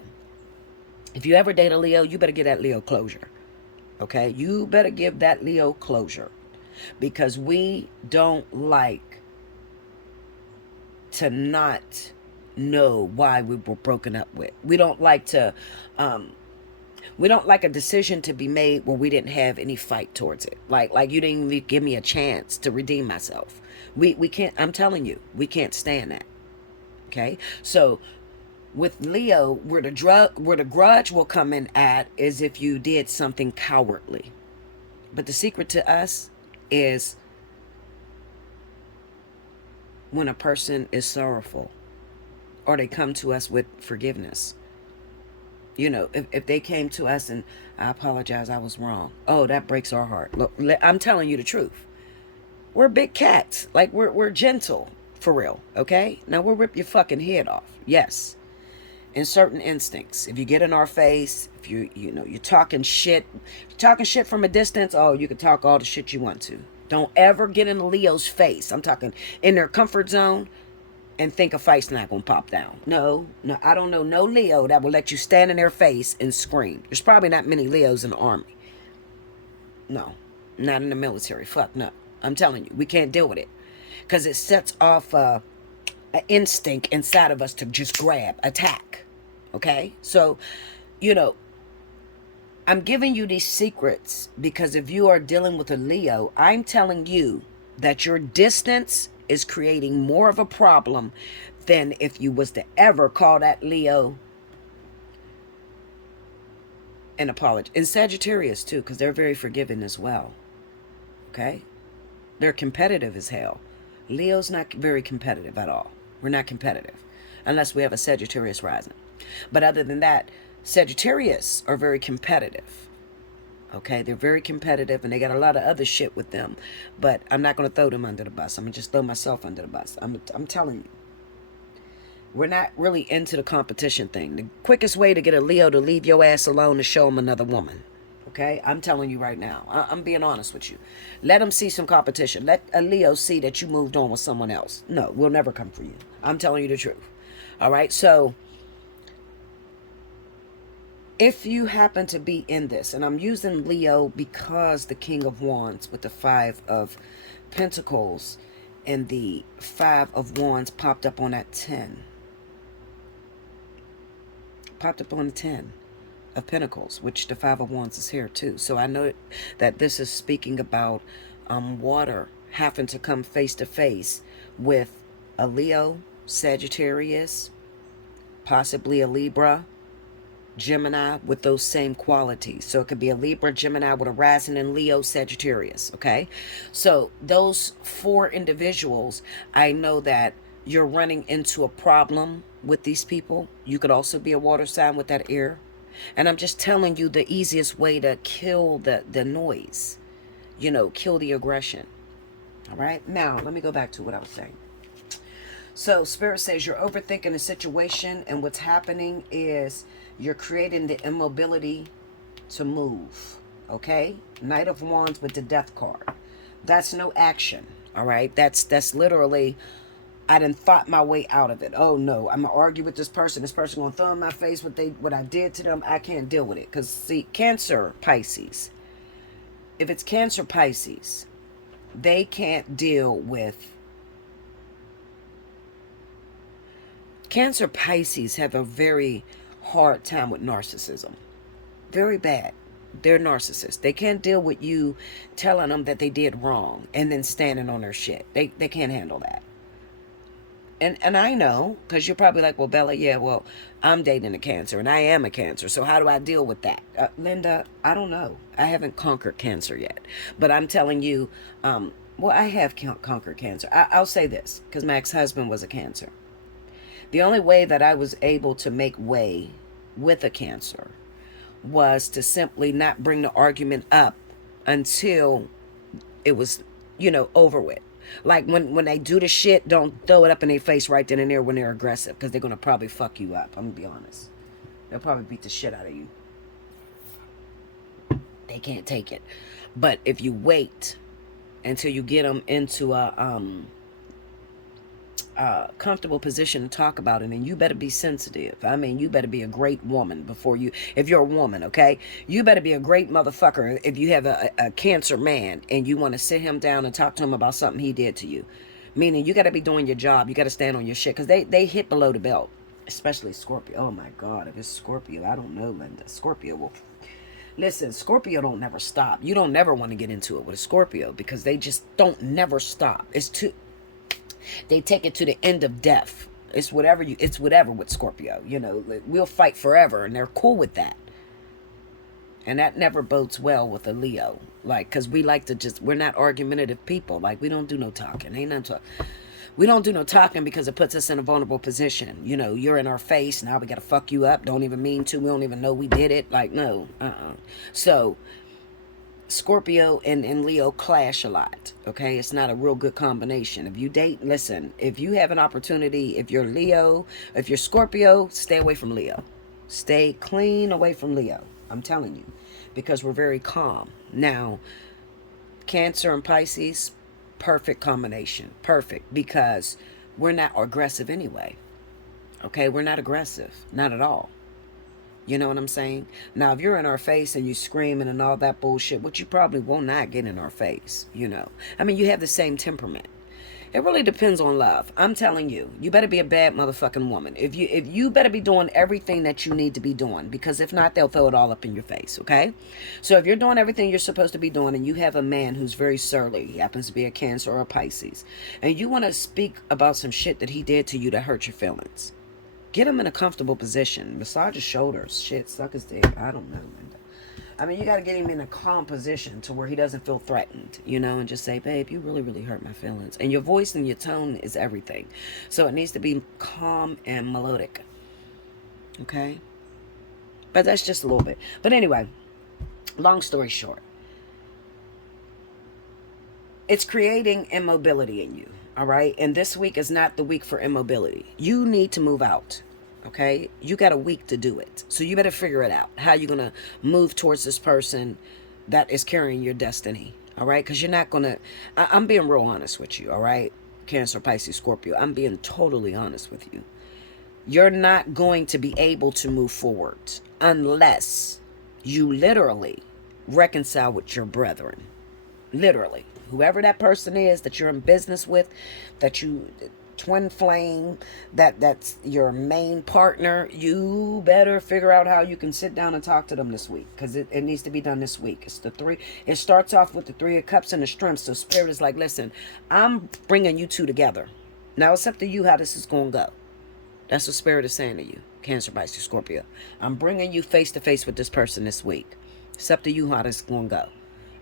you better get that Leo closure. Okay? You better give that Leo closure, because we don't like to not know why we were broken up with. We don't like to we don't like a decision to be made where we didn't have any fight towards it. Like you didn't even give me a chance to redeem myself. We can't, I'm telling you, we can't stand that. Okay? So with Leo, where the grudge will come in at is if you did something cowardly. But the secret to us is when a person is sorrowful or they come to us with forgiveness. You know, if they came to us and, I apologize, I was wrong. Oh, that breaks our heart. Look, I'm telling you the truth. We're big cats. Like, we're gentle, for real, okay? Now, we'll rip your fucking head off. Yes. In certain instincts. If you get in our face, if you're talking shit from a distance, oh, you can talk all the shit you want to. Don't ever get in Leo's face. I'm talking in their comfort zone and think a fight's not going to pop down. No, I don't know no Leo that will let you stand in their face and scream. There's probably not many Leos in the army. No, not in the military. Fuck no. I'm telling you, we can't deal with it. Because it sets off an instinct inside of us to just grab, attack. Okay? So, I'm giving you these secrets because if you are dealing with a Leo, I'm telling you that your distance is creating more of a problem than if you was to ever call that Leo an apology. And Sagittarius too, because they're very forgiving as well. Okay? They're competitive as hell. Leo's not very competitive at all. We're not competitive unless we have a Sagittarius rising. But other than that, Sagittarius are very competitive. Okay, they're very competitive and they got a lot of other shit with them. But I'm not going to throw them under the bus. I'm going to just throw myself under the bus. I'm telling you. We're not really into the competition thing. The quickest way to get a Leo to leave your ass alone is show them another woman. Okay, I'm telling you right now. I'm being honest with you. Let them see some competition. Let a Leo see that you moved on with someone else. No, we'll never come for you. I'm telling you the truth. All right, so if you happen to be in this, and I'm using Leo because the King of Wands with the 5 of Pentacles and the 5 of Wands popped up on that 10. Popped up on the 10 of Pentacles, which the 5 of Wands is here too. So I know that this is speaking about water having to come face to face with a Leo, Sagittarius, possibly a Libra, Gemini with those same qualities. So it could be a Libra, Gemini with a rising in Leo, Sagittarius. Okay, so those 4 individuals, I know that you're running into a problem with these people. You could also be a water sign with that air. And I'm just telling you the easiest way to kill the noise, kill the aggression. All right, now let me go back to what I was saying. So Spirit says you're overthinking the situation, and what's happening is you're creating the immobility to move. Okay, Knight of Wands with the Death card. That's no action. All right, that's literally, I done thought my way out of it. Oh no, I'm gonna argue with this person. This person gonna throw in my face what I did to them. I can't deal with it. Because see, Cancer, Pisces. If it's Cancer, Pisces, they can't deal with. Cancer, Pisces have a very hard time with narcissism. Very bad. They're narcissists. They can't deal with you telling them that they did wrong and then standing on their shit. They can't handle that. And I know, because you're probably like, well, Bella, yeah, well, I'm dating a Cancer and I am a Cancer. So how do I deal with that? Linda, I don't know. I haven't conquered Cancer yet. But I'm telling you, well, I have conquered Cancer. I'll say this, because my ex-husband was a Cancer. The only way that I was able to make way with a Cancer was to simply not bring the argument up until it was, over with. Like when they do the shit, don't throw it up in their face right then and there when they're aggressive, because they're going to probably fuck you up. I'm going to be honest. They'll probably beat the shit out of you. They can't take it. But if you wait until you get them into a comfortable position to talk about it, and you better be sensitive. I mean, you better be a great woman before you, if you're a woman, okay? You better be a great motherfucker if you have a Cancer man and you want to sit him down and talk to him about something he did to you. Meaning you got to be doing your job. You got to stand on your shit, because they hit below the belt. Especially Scorpio. Oh my God, if it's Scorpio, I don't know, Linda. Scorpio will... Listen, Scorpio don't never stop. You don't never want to get into it with a Scorpio, because they just don't never stop. It's too... They take it to the end of death. It's whatever with Scorpio. You know, we'll fight forever, and they're cool with that. And that never bodes well with a Leo. Like, because we like to just, we're not argumentative people. Like, we don't do no talking. Ain't nothing to... We don't do no talking because it puts us in a vulnerable position. You know, you're in our face. Now we got to fuck you up. Don't even mean to. We don't even know we did it. Like, no. So, Scorpio and Leo clash a lot. Okay? It's not a real good combination. If you date, listen, if you have an opportunity, if you're Leo, if you're Scorpio, stay away from Leo. Stay clean away from Leo. I'm telling you. Because we're very calm. Now, Cancer and Pisces, perfect combination. Perfect. Because we're not aggressive anyway. Okay? We're not aggressive. Not at all. You know what I'm saying? Now, if you're in our face and you screaming and all that bullshit, which you probably will not get in our face, you know. I mean, you have the same temperament. It really depends on love. I'm telling you, you better be a bad motherfucking woman. If you better be doing everything that you need to be doing, because if not, they'll throw it all up in your face, okay? So if you're doing everything you're supposed to be doing, and you have a man who's very surly, he happens to be a Cancer or a Pisces, and you want to speak about some shit that he did to you to hurt your feelings, get him in a comfortable position. Massage his shoulders. Shit, suck his dick. I don't know, Linda. I mean, you got to get him in a calm position to where he doesn't feel threatened, you know, and just say, babe, you really, really hurt my feelings. And your voice and your tone is everything. So it needs to be calm and melodic. Okay? But that's just a little bit. But anyway, long story short, it's creating immobility in you. All right? And this week is not the week for immobility. You need to move out. Okay, you got a week to do it. So you better figure it out. How you're going to move towards this person that is carrying your destiny. All right, because you're not going to... I'm being real honest with you. All right, Cancer, Pisces, Scorpio. I'm being totally honest with you. You're not going to be able to move forward unless you literally reconcile with your brethren. Literally. Whoever that person is that you're in business with, that you... twin flame, that's your main partner, you better figure out how you can sit down and talk to them this week, because it needs to be done this week. It's the three. It starts off with the Three of Cups and the Strength. So Spirit is like, listen, I'm bringing you two together. Now it's up to you how this is going to go. That's what Spirit is saying to you, Cancer, Pisces, Scorpio. I'm bringing you face to face with this person this week. It's up to you how this is going to go.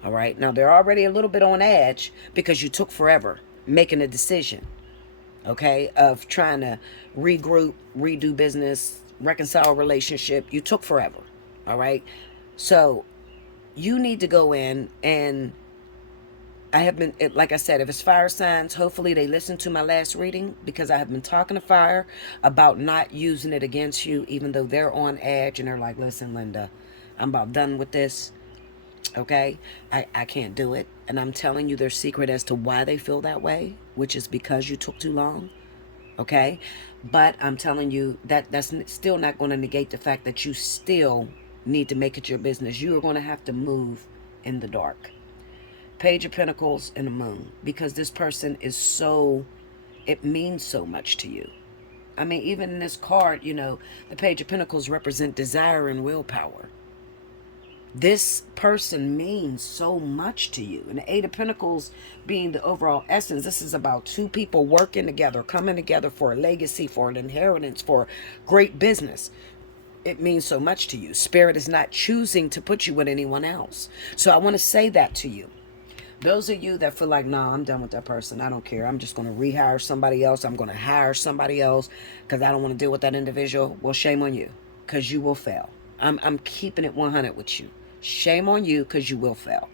All right. Now they're already a little bit on edge because you took forever making a decision. Okay, of trying to regroup, redo business, reconcile a relationship. You took forever. All right. So you need to go in, and I have been, like I said, if it's fire signs, hopefully they listen to my last reading, because I have been talking to fire about not using it against you, even though they're on edge and they're like, listen, Linda, I'm about done with this. Okay, I can't do it. And I'm telling you their secret as to why they feel that way, which is because you took too long. Okay, but I'm telling you that's still not going to negate the fact that you still need to make it your business. You are going to have to move in the dark. Page of Pentacles and the Moon, because this person is so, it means so much to you. I mean, even in this card, you know, the Page of Pentacles represent desire and willpower. This person means so much to you. And the Eight of Pentacles being the overall essence, this is about two people working together, coming together for a legacy, for an inheritance, for great business. It means so much to you. Spirit is not choosing to put you with anyone else. So I want to say that to you. Those of you that feel like, nah, I'm done with that person. I don't care. I'm just going to rehire somebody else. I'm going to hire somebody else because I don't want to deal with that individual. Well, shame on you, because you will fail. I'm keeping it 100 with you. Shame on you, because you will fail.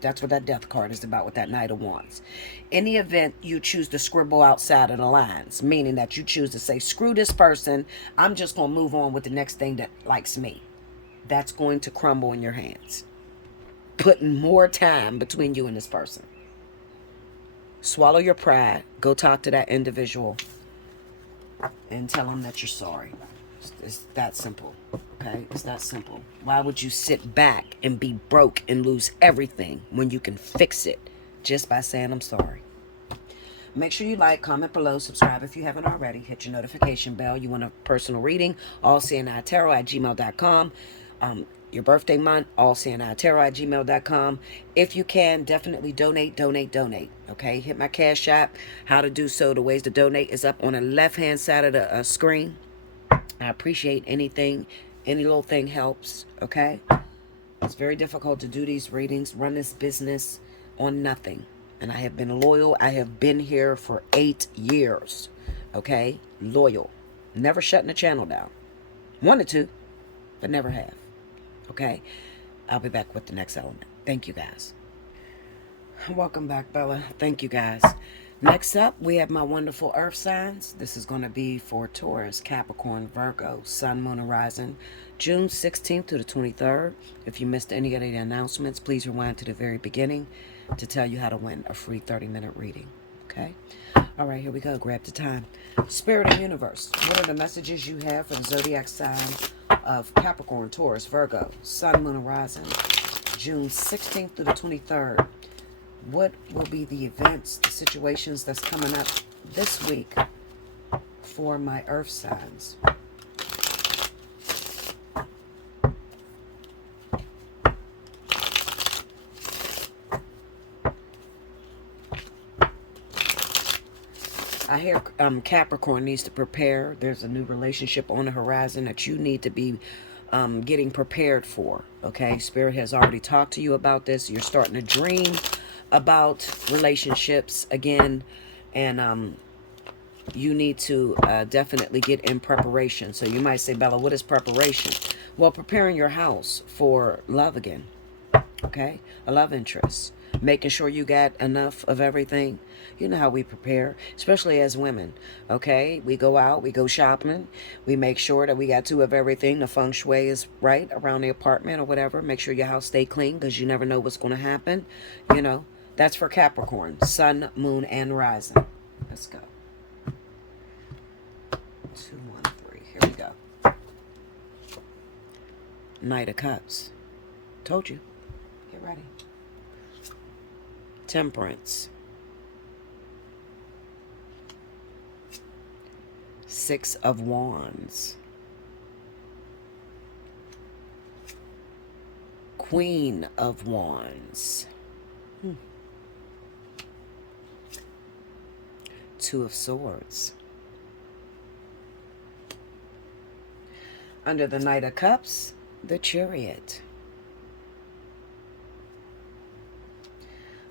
That's what that Death card is about with that Knight of Wands. In the event you choose to scribble outside of the lines, meaning that you choose to say, screw this person, I'm just going to move on with the next thing that likes me. That's going to crumble in your hands. putting more time between you and this person. Swallow your pride. Go talk to that individual and tell them that you're sorry. It's that simple. Okay? It's that simple. Why would you sit back and be broke and lose everything when you can fix it just by saying I'm sorry? Make sure you like, comment below, subscribe if you haven't already. Hit your notification bell. You want a personal reading? Allseeingeyetarot@gmail.com. Your birthday month, allseeingeyetarot@gmail.com. If you can, definitely donate. Okay? Hit my Cash App. How to do so, the ways to donate is up on the left-hand side of the screen. I appreciate anything. Any little thing helps. Okay? It's very difficult to do these readings, run this business on nothing. And I have been loyal. I have been here for 8 years. Okay? Loyal. Never shutting the channel down. Wanted to, but never have. Okay? I'll be back with the next element. Thank you, guys. Welcome back, Bella. Thank you, guys. Next up, we have my wonderful earth signs. This is going to be for Taurus, Capricorn, Virgo, Sun, Moon, and Rising, June 16th to the 23rd. If you missed any of the announcements, please rewind to the very beginning to tell you how to win a free 30-minute reading. Okay? All right, here we go. Grab the time. Spirit and Universe, what are the messages you have for the zodiac sign of Capricorn, Taurus, Virgo, Sun, Moon, and Rising, June 16th through the 23rd? What will be the events, the situations that's coming up this week for my earth signs? I hear Capricorn needs to prepare. There's a new relationship on the horizon that you need to be getting prepared for. Okay, Spirit has already talked to you about this. You're starting to dream about relationships again, and you need to definitely get in preparation. So you might say, Bella, what is preparation? Well, preparing your house for love again. Okay, a love interest, making sure you got enough of everything. You know how we prepare, especially as women. Okay, we go out, we go shopping, we make sure that we got 2 of everything. The feng shui is right around the apartment or whatever. Make sure your house stay clean, because you never know what's going to happen. You know, that's for Capricorn, Sun, Moon, and Rising. Let's go. 2, 1, 3. Here we go. Knight of Cups. Told you. Get ready. Temperance. 6 of Wands. Queen of Wands. 2 of Swords. Under the Knight of Cups, the Chariot.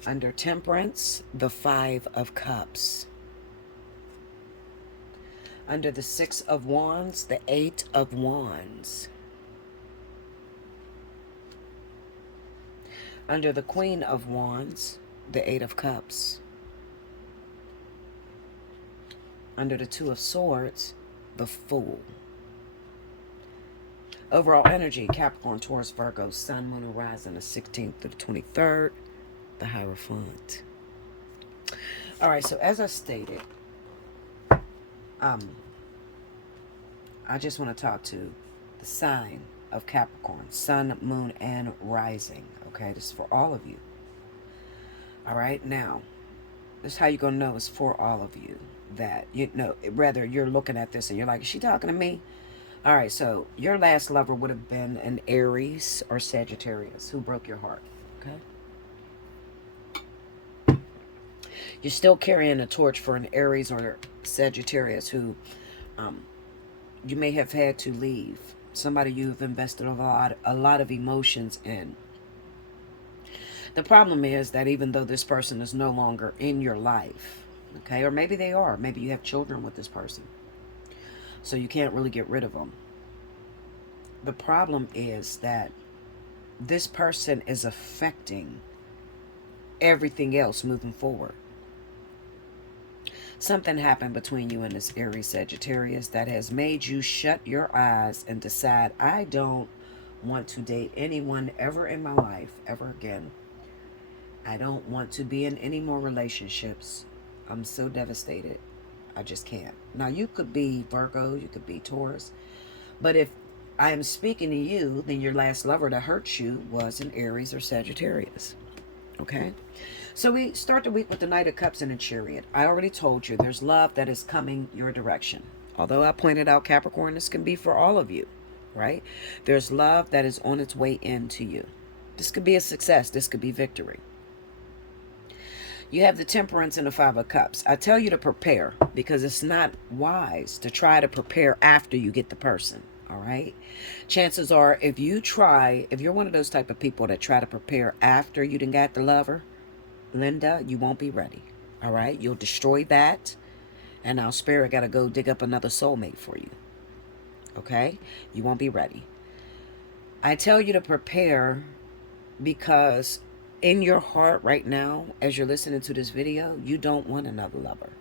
Under Temperance, the 5 of Cups. Under the 6 of Wands, the 8 of Wands. Under the Queen of Wands, the 8 of Cups. Under the 2 of Swords, the Fool. Overall energy, Capricorn, Taurus, Virgo, Sun, Moon, and Rising, the 16th to the 23rd, the Hierophant. All right, so as I stated, I just want to talk to the sign of Capricorn, Sun, Moon, and Rising. Okay, this is for all of you. All right, now, this is how you're going to know it's for all of you. That, you know, rather you're looking at this and you're like, is she talking to me? All right, so your last lover would have been an Aries or Sagittarius who broke your heart. Okay? You're still carrying a torch for an Aries or Sagittarius who you may have had to leave. Somebody you've invested a lot of emotions in. The problem is that even though this person is no longer in your life, okay, or maybe they are, maybe you have children with this person, so you can't really get rid of them. The problem is that this person is affecting everything else moving forward. Something happened between you and this Aries Sagittarius that has made you shut your eyes and decide, I don't want to date anyone ever in my life, ever again. I don't want to be in any more relationships. I'm so devastated. I just can't. Now, you could be Virgo, you could be Taurus, but if I am speaking to you, then your last lover that hurt you was an Aries or Sagittarius. Okay? So we start the week with the Knight of Cups and a Chariot. I already told you there's love that is coming your direction. Although I pointed out Capricorn, this can be for all of you, right? There's love that is on its way into you. This could be a success. This could be victory. You have the Temperance and the Five of Cups. I tell you to prepare because it's not wise to try to prepare after you get the person. All right. Chances are if you're one of those type of people that try to prepare after you done got the lover, Linda, you won't be ready. All right. You'll destroy that. And now spirit got to go dig up another soulmate for you. Okay. You won't be ready. I tell you to prepare because in your heart right now, as you're listening to this video, you don't want another lover.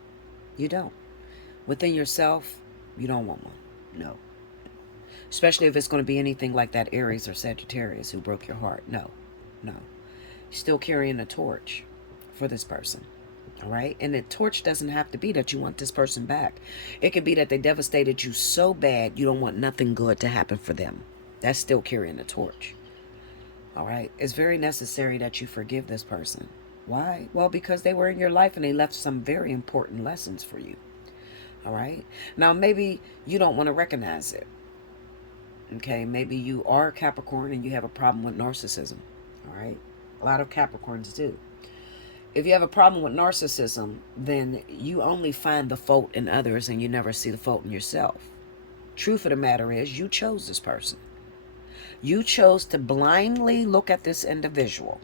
You don't. Within yourself, you don't want one. No. Especially if it's going to be anything like that Aries or Sagittarius who broke your heart. No. No. You're still carrying a torch for this person. All right. And the torch doesn't have to be that you want this person back. It could be that they devastated you so bad you don't want nothing good to happen for them. That's still carrying a torch. All right. It's very necessary that you forgive this person. Why? Well, because they were in your life and they left some very important lessons for you. All right. Now, maybe you don't want to recognize it. Okay. Maybe you are a Capricorn and you have a problem with narcissism. All right. A lot of Capricorns do. If you have a problem with narcissism, then you only find the fault in others and you never see the fault in yourself. Truth of the matter is, you chose this person. You chose to blindly look at this individual,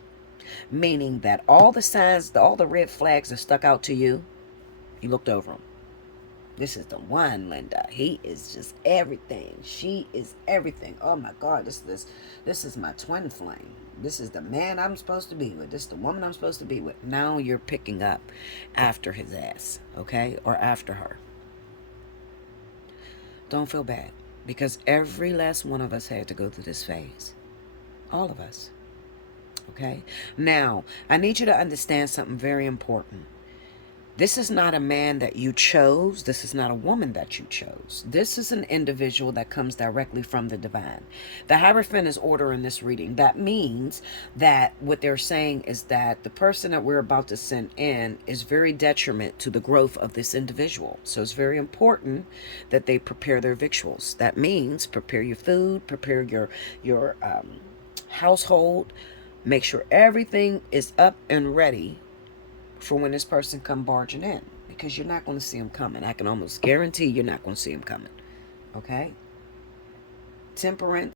meaning that all the signs, all the red flags that stuck out to you, you looked over them. This is the one, Linda. He is just everything. She is everything. Oh my God, this is my twin flame. This is the man I'm supposed to be with. This is the woman I'm supposed to be with. Now you're picking up after his ass, okay? Or after her. Don't feel bad because every last one of us had to go through this phase. All of us. Okay? Now, I need you to understand something very important. This is not a man that you chose. This is not a woman that you chose. This is an individual that comes directly from the divine. The Hierophant is ordering this reading. That means that what they're saying is that the person that we're about to send in is very detriment to the growth of this individual. So it's very important that they prepare their victuals. That means prepare your food, prepare your household, make sure everything is up and ready for when this person come barging in, because you're not going to see him coming. I can almost guarantee you're not going to see him coming. Okay? Temperance.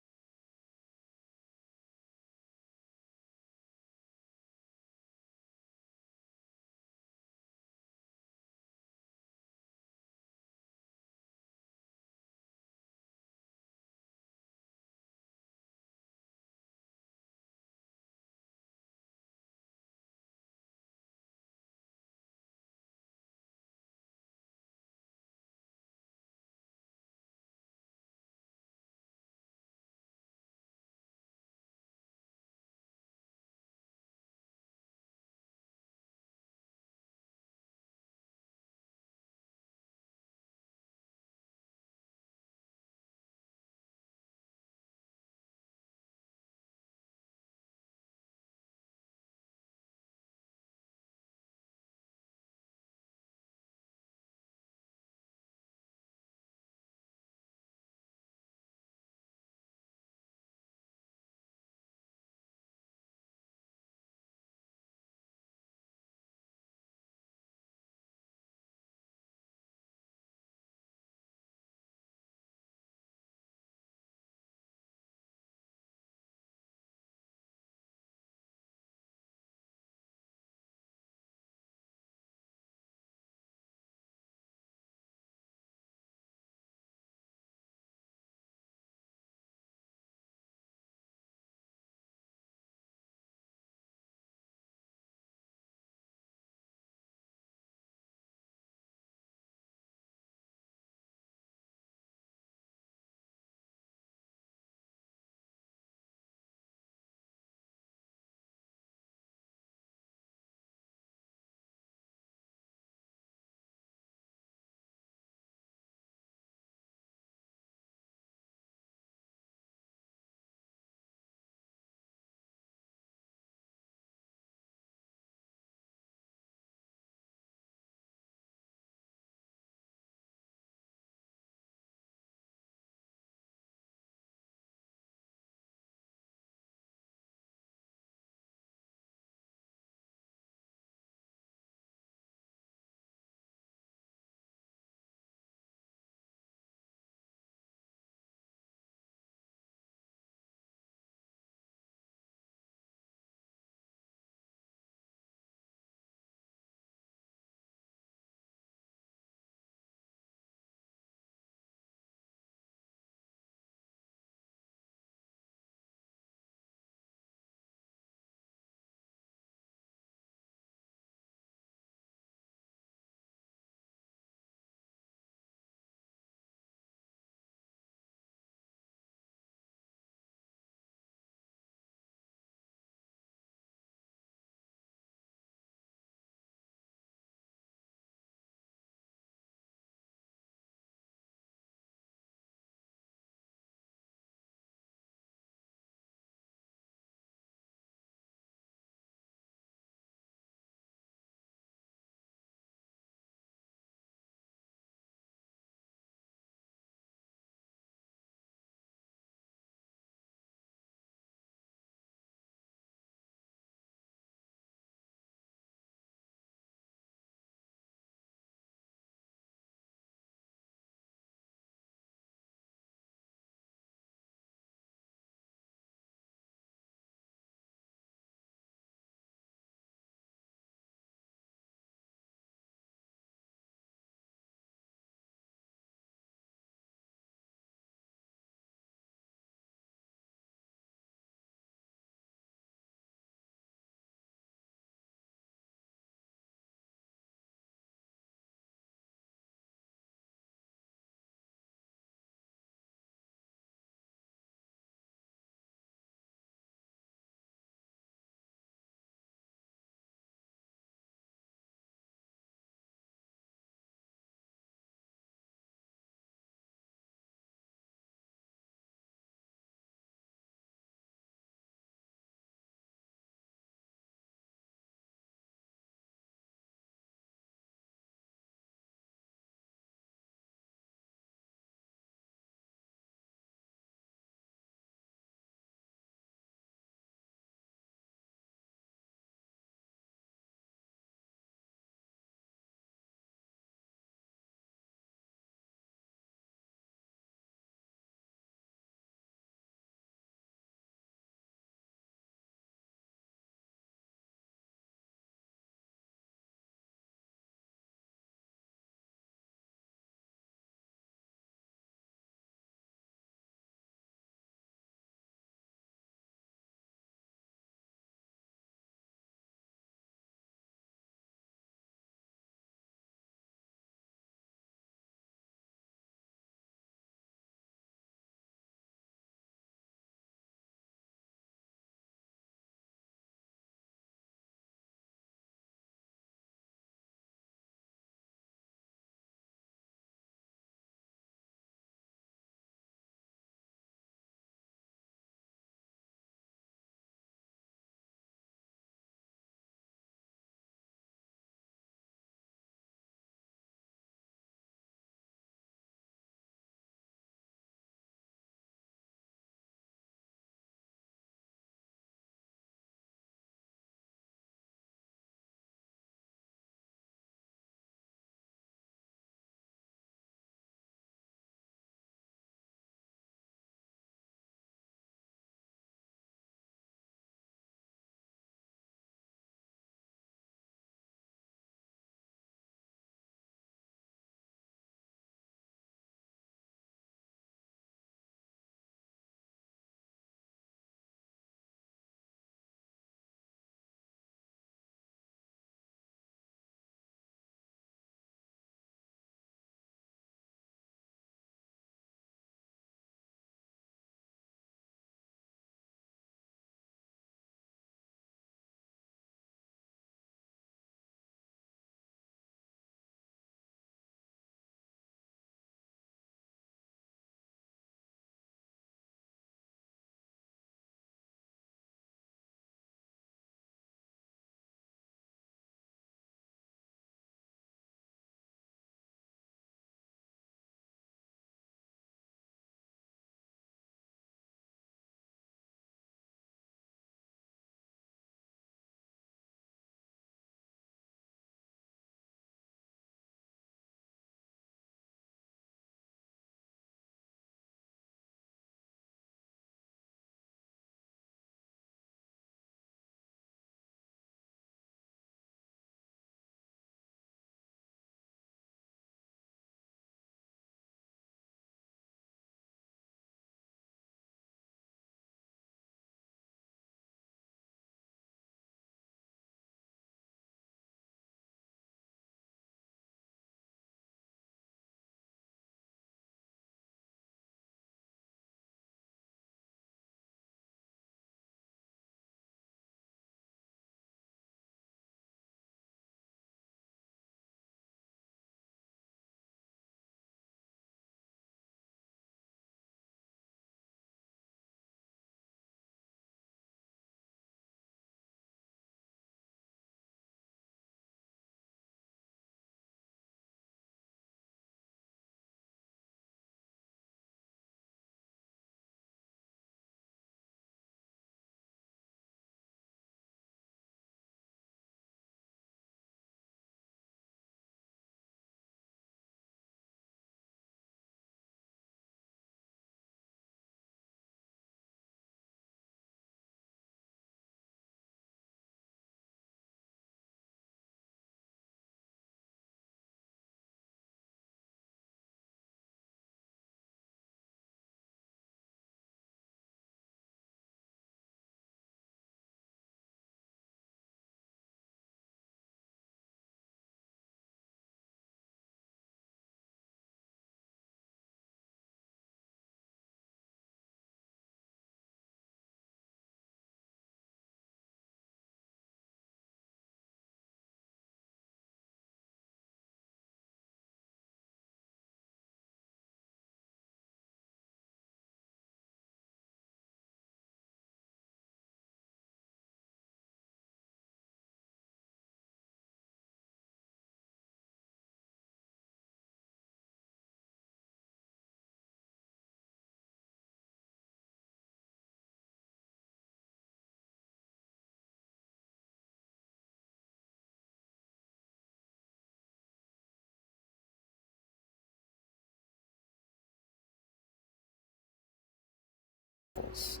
Wands.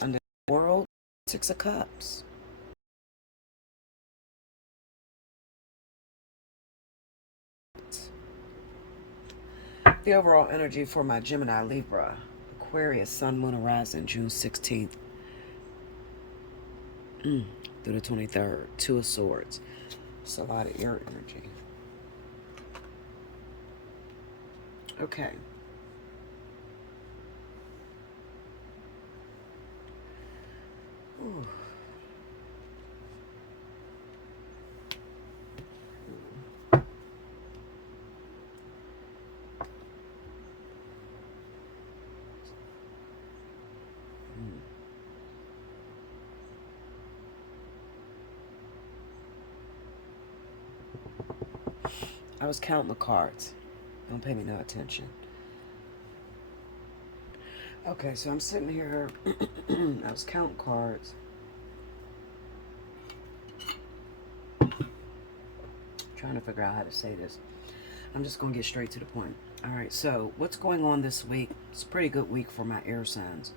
Under the world, Six of Cups. The overall energy for my Gemini, Libra, Aquarius, Sun, Moon, Horizon, June 16th through the 23rd. Two of Swords. It's a lot of air energy. Okay. Ooh. I was counting the cards. Don't pay me no attention. Okay, so I'm sitting here. I was counting cards. Trying to figure out how to say this. I'm just going to get straight to the point. All right, so what's going on this week? It's a pretty good week for my air signs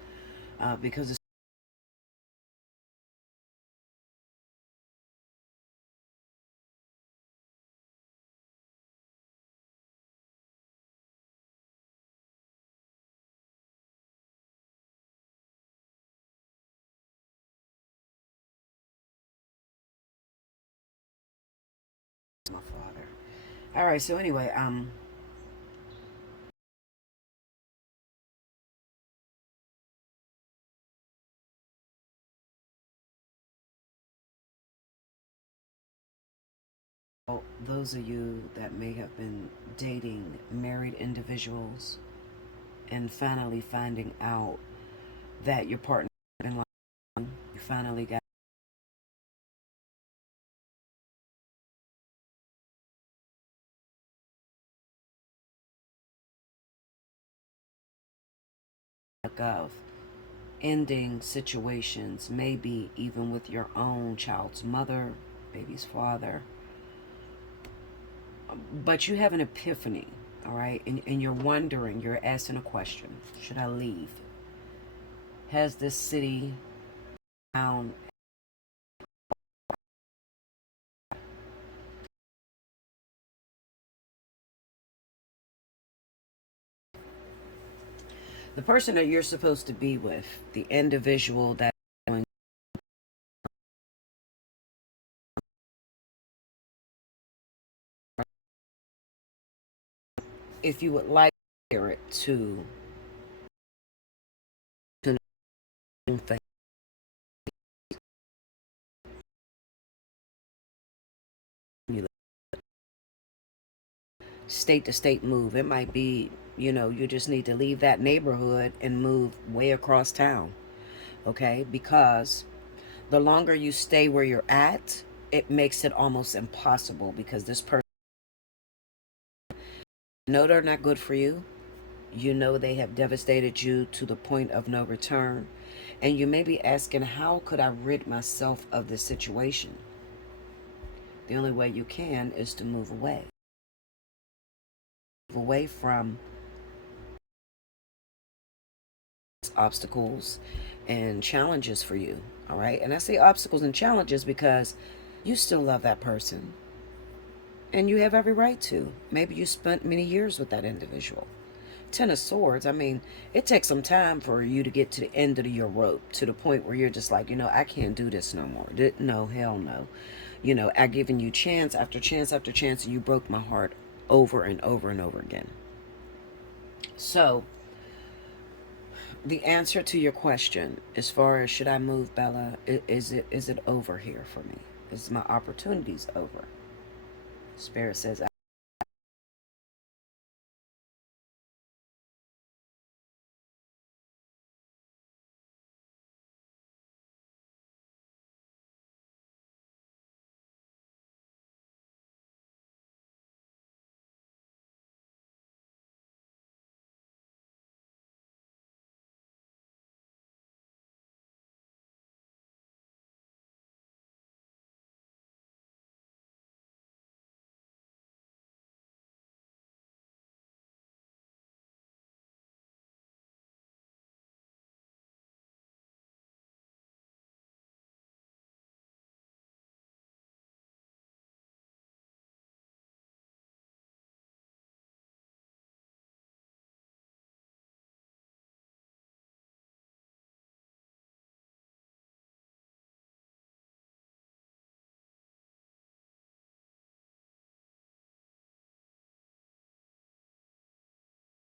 because it's my father. All right, so anyway, those of you that may have been dating married individuals and finally finding out that your partner in life, you finally got of ending situations, maybe even with your own child's mother, baby's father, but you have an epiphany, all right, and you're wondering, you're asking a question: should I leave? Has this city found the person that you're supposed to be with, the individual that, if you would like it to state to state move. It might be, you just need to leave that neighborhood and move way across town, okay? Because the longer you stay where you're at, it makes it almost impossible because this person, know they're not good for you. You know they have devastated you to the point of no return. And you may be asking, how could I rid myself of this situation? The only way you can is to move away. Move away from obstacles and challenges for you. All right. And I say obstacles and challenges because you still love that person and you have every right to. Maybe you spent many years with that individual. Ten of Swords, I mean, it takes some time for you to get to the end of your rope, to the point where you're just like, I can't do this no more. No, hell no. I've given you chance after chance after chance, and you broke my heart over and over and over again. So the answer to your question, as far as should I move, Bella, is it over here for me? Is my opportunities over? Spirit says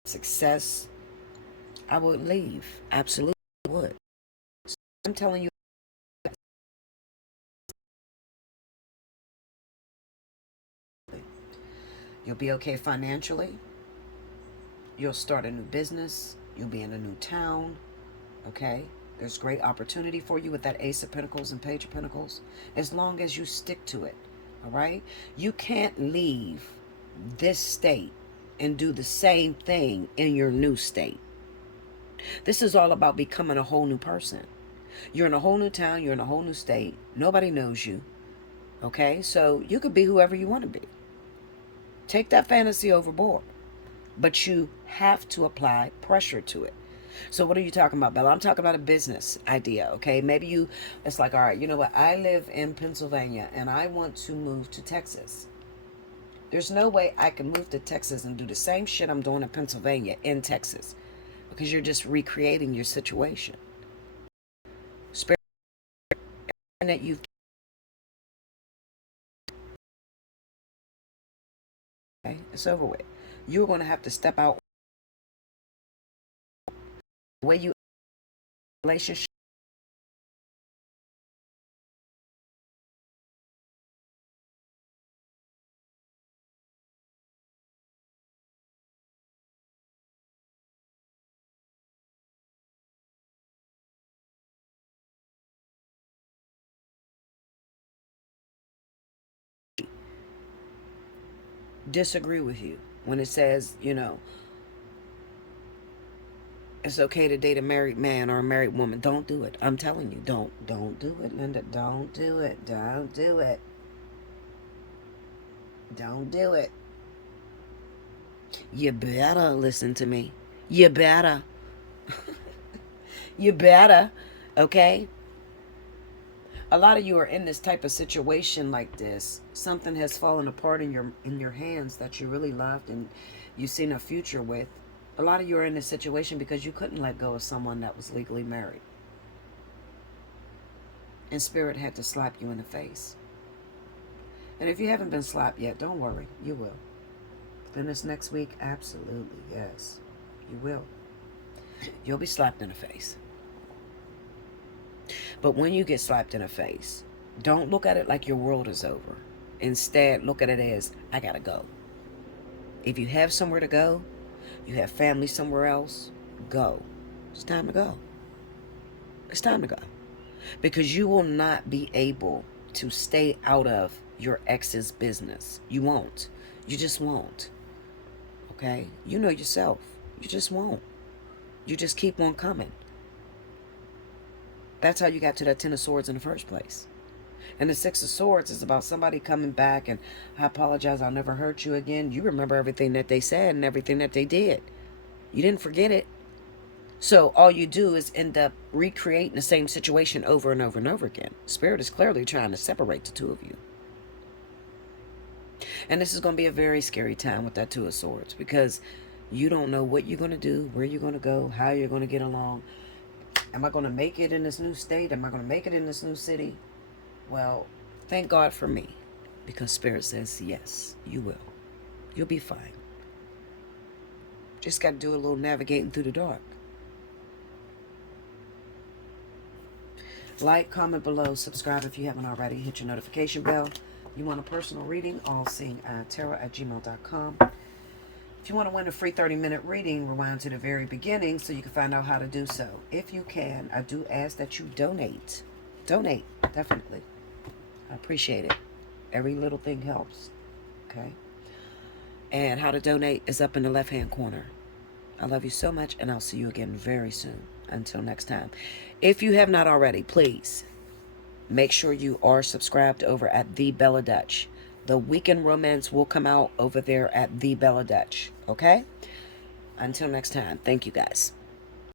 success, I would leave. Absolutely would. I'm telling you, you'll be okay financially. You'll start a new business. You'll be in a new town. Okay? There's great opportunity for you with that Ace of Pentacles and Page of Pentacles, as long as you stick to it. All right? You can't leave this state and do the same thing in your new state. This is all about becoming a whole new person. You're in a whole new town. You're in a whole new state. Nobody knows you. Okay? So you could be whoever you want to be. Take that fantasy overboard. But you have to apply pressure to it. So what are you talking about, Bella? I'm talking about a business idea, okay? Maybe it's like, all right, you know what? I live in Pennsylvania and I want to move to Texas. There's no way I can move to Texas and do the same shit I'm doing in Pennsylvania in Texas, because you're just recreating your situation. Spirit that you've, okay, it's over with. You're going to have to step out the way you relationship. Disagree with you when it says, it's okay to date a married man or a married woman. Don't do it. I'm telling you, don't do it, Linda. Don't do it. Don't do it. Don't do it. You better listen to me. You better. You better. Okay? A lot of you are in this type of situation like this. Something has fallen apart in your hands that you really loved and you've seen a future with. A lot of you are in this situation because you couldn't let go of someone that was legally married. And Spirit had to slap you in the face. And if you haven't been slapped yet, don't worry. You will. Then this next week, absolutely, yes. You will. You'll be slapped in the face. But when you get slapped in the face, don't look at it like your world is over. Instead, look at it as, I gotta go. If you have somewhere to go, you have family somewhere else, go. It's time to go. It's time to go. Because you will not be able to stay out of your ex's business. You won't. You just won't. Okay? You know yourself. You just won't. You just keep on coming. That's how you got to that Ten of Swords in the first place. And the Six of Swords is about somebody coming back and, I apologize, I'll never hurt you again. You remember everything that they said and everything that they did. You didn't forget it. So all you do is end up recreating the same situation over and over and over again. Spirit is clearly trying to separate the two of you. And this is going to be a very scary time with that Two of Swords, because you don't know what you're going to do, where you're going to go, how you're going to get along. Am I going to make it in this new state? Am I going to make it in this new city? Well, thank God for me, because Spirit says, yes, you will. You'll be fine. Just got to do a little navigating through the dark. Like, comment below, subscribe if you haven't already. Hit your notification bell. You want a personal reading? Allseeingeyetarot@gmail.com. If you want to win a free 30-minute reading, rewind to the very beginning so you can find out how to do so. If you can, I do ask that you donate. Donate, definitely. I appreciate it. Every little thing helps. Okay? And how to donate is up in the left-hand corner. I love you so much, and I'll see you again very soon. Until next time. If you have not already, please make sure you are subscribed over at The Bella Dutch. The Weekend Romance will come out over there at The Bella Dutch. Okay? Until next time. Thank you, guys.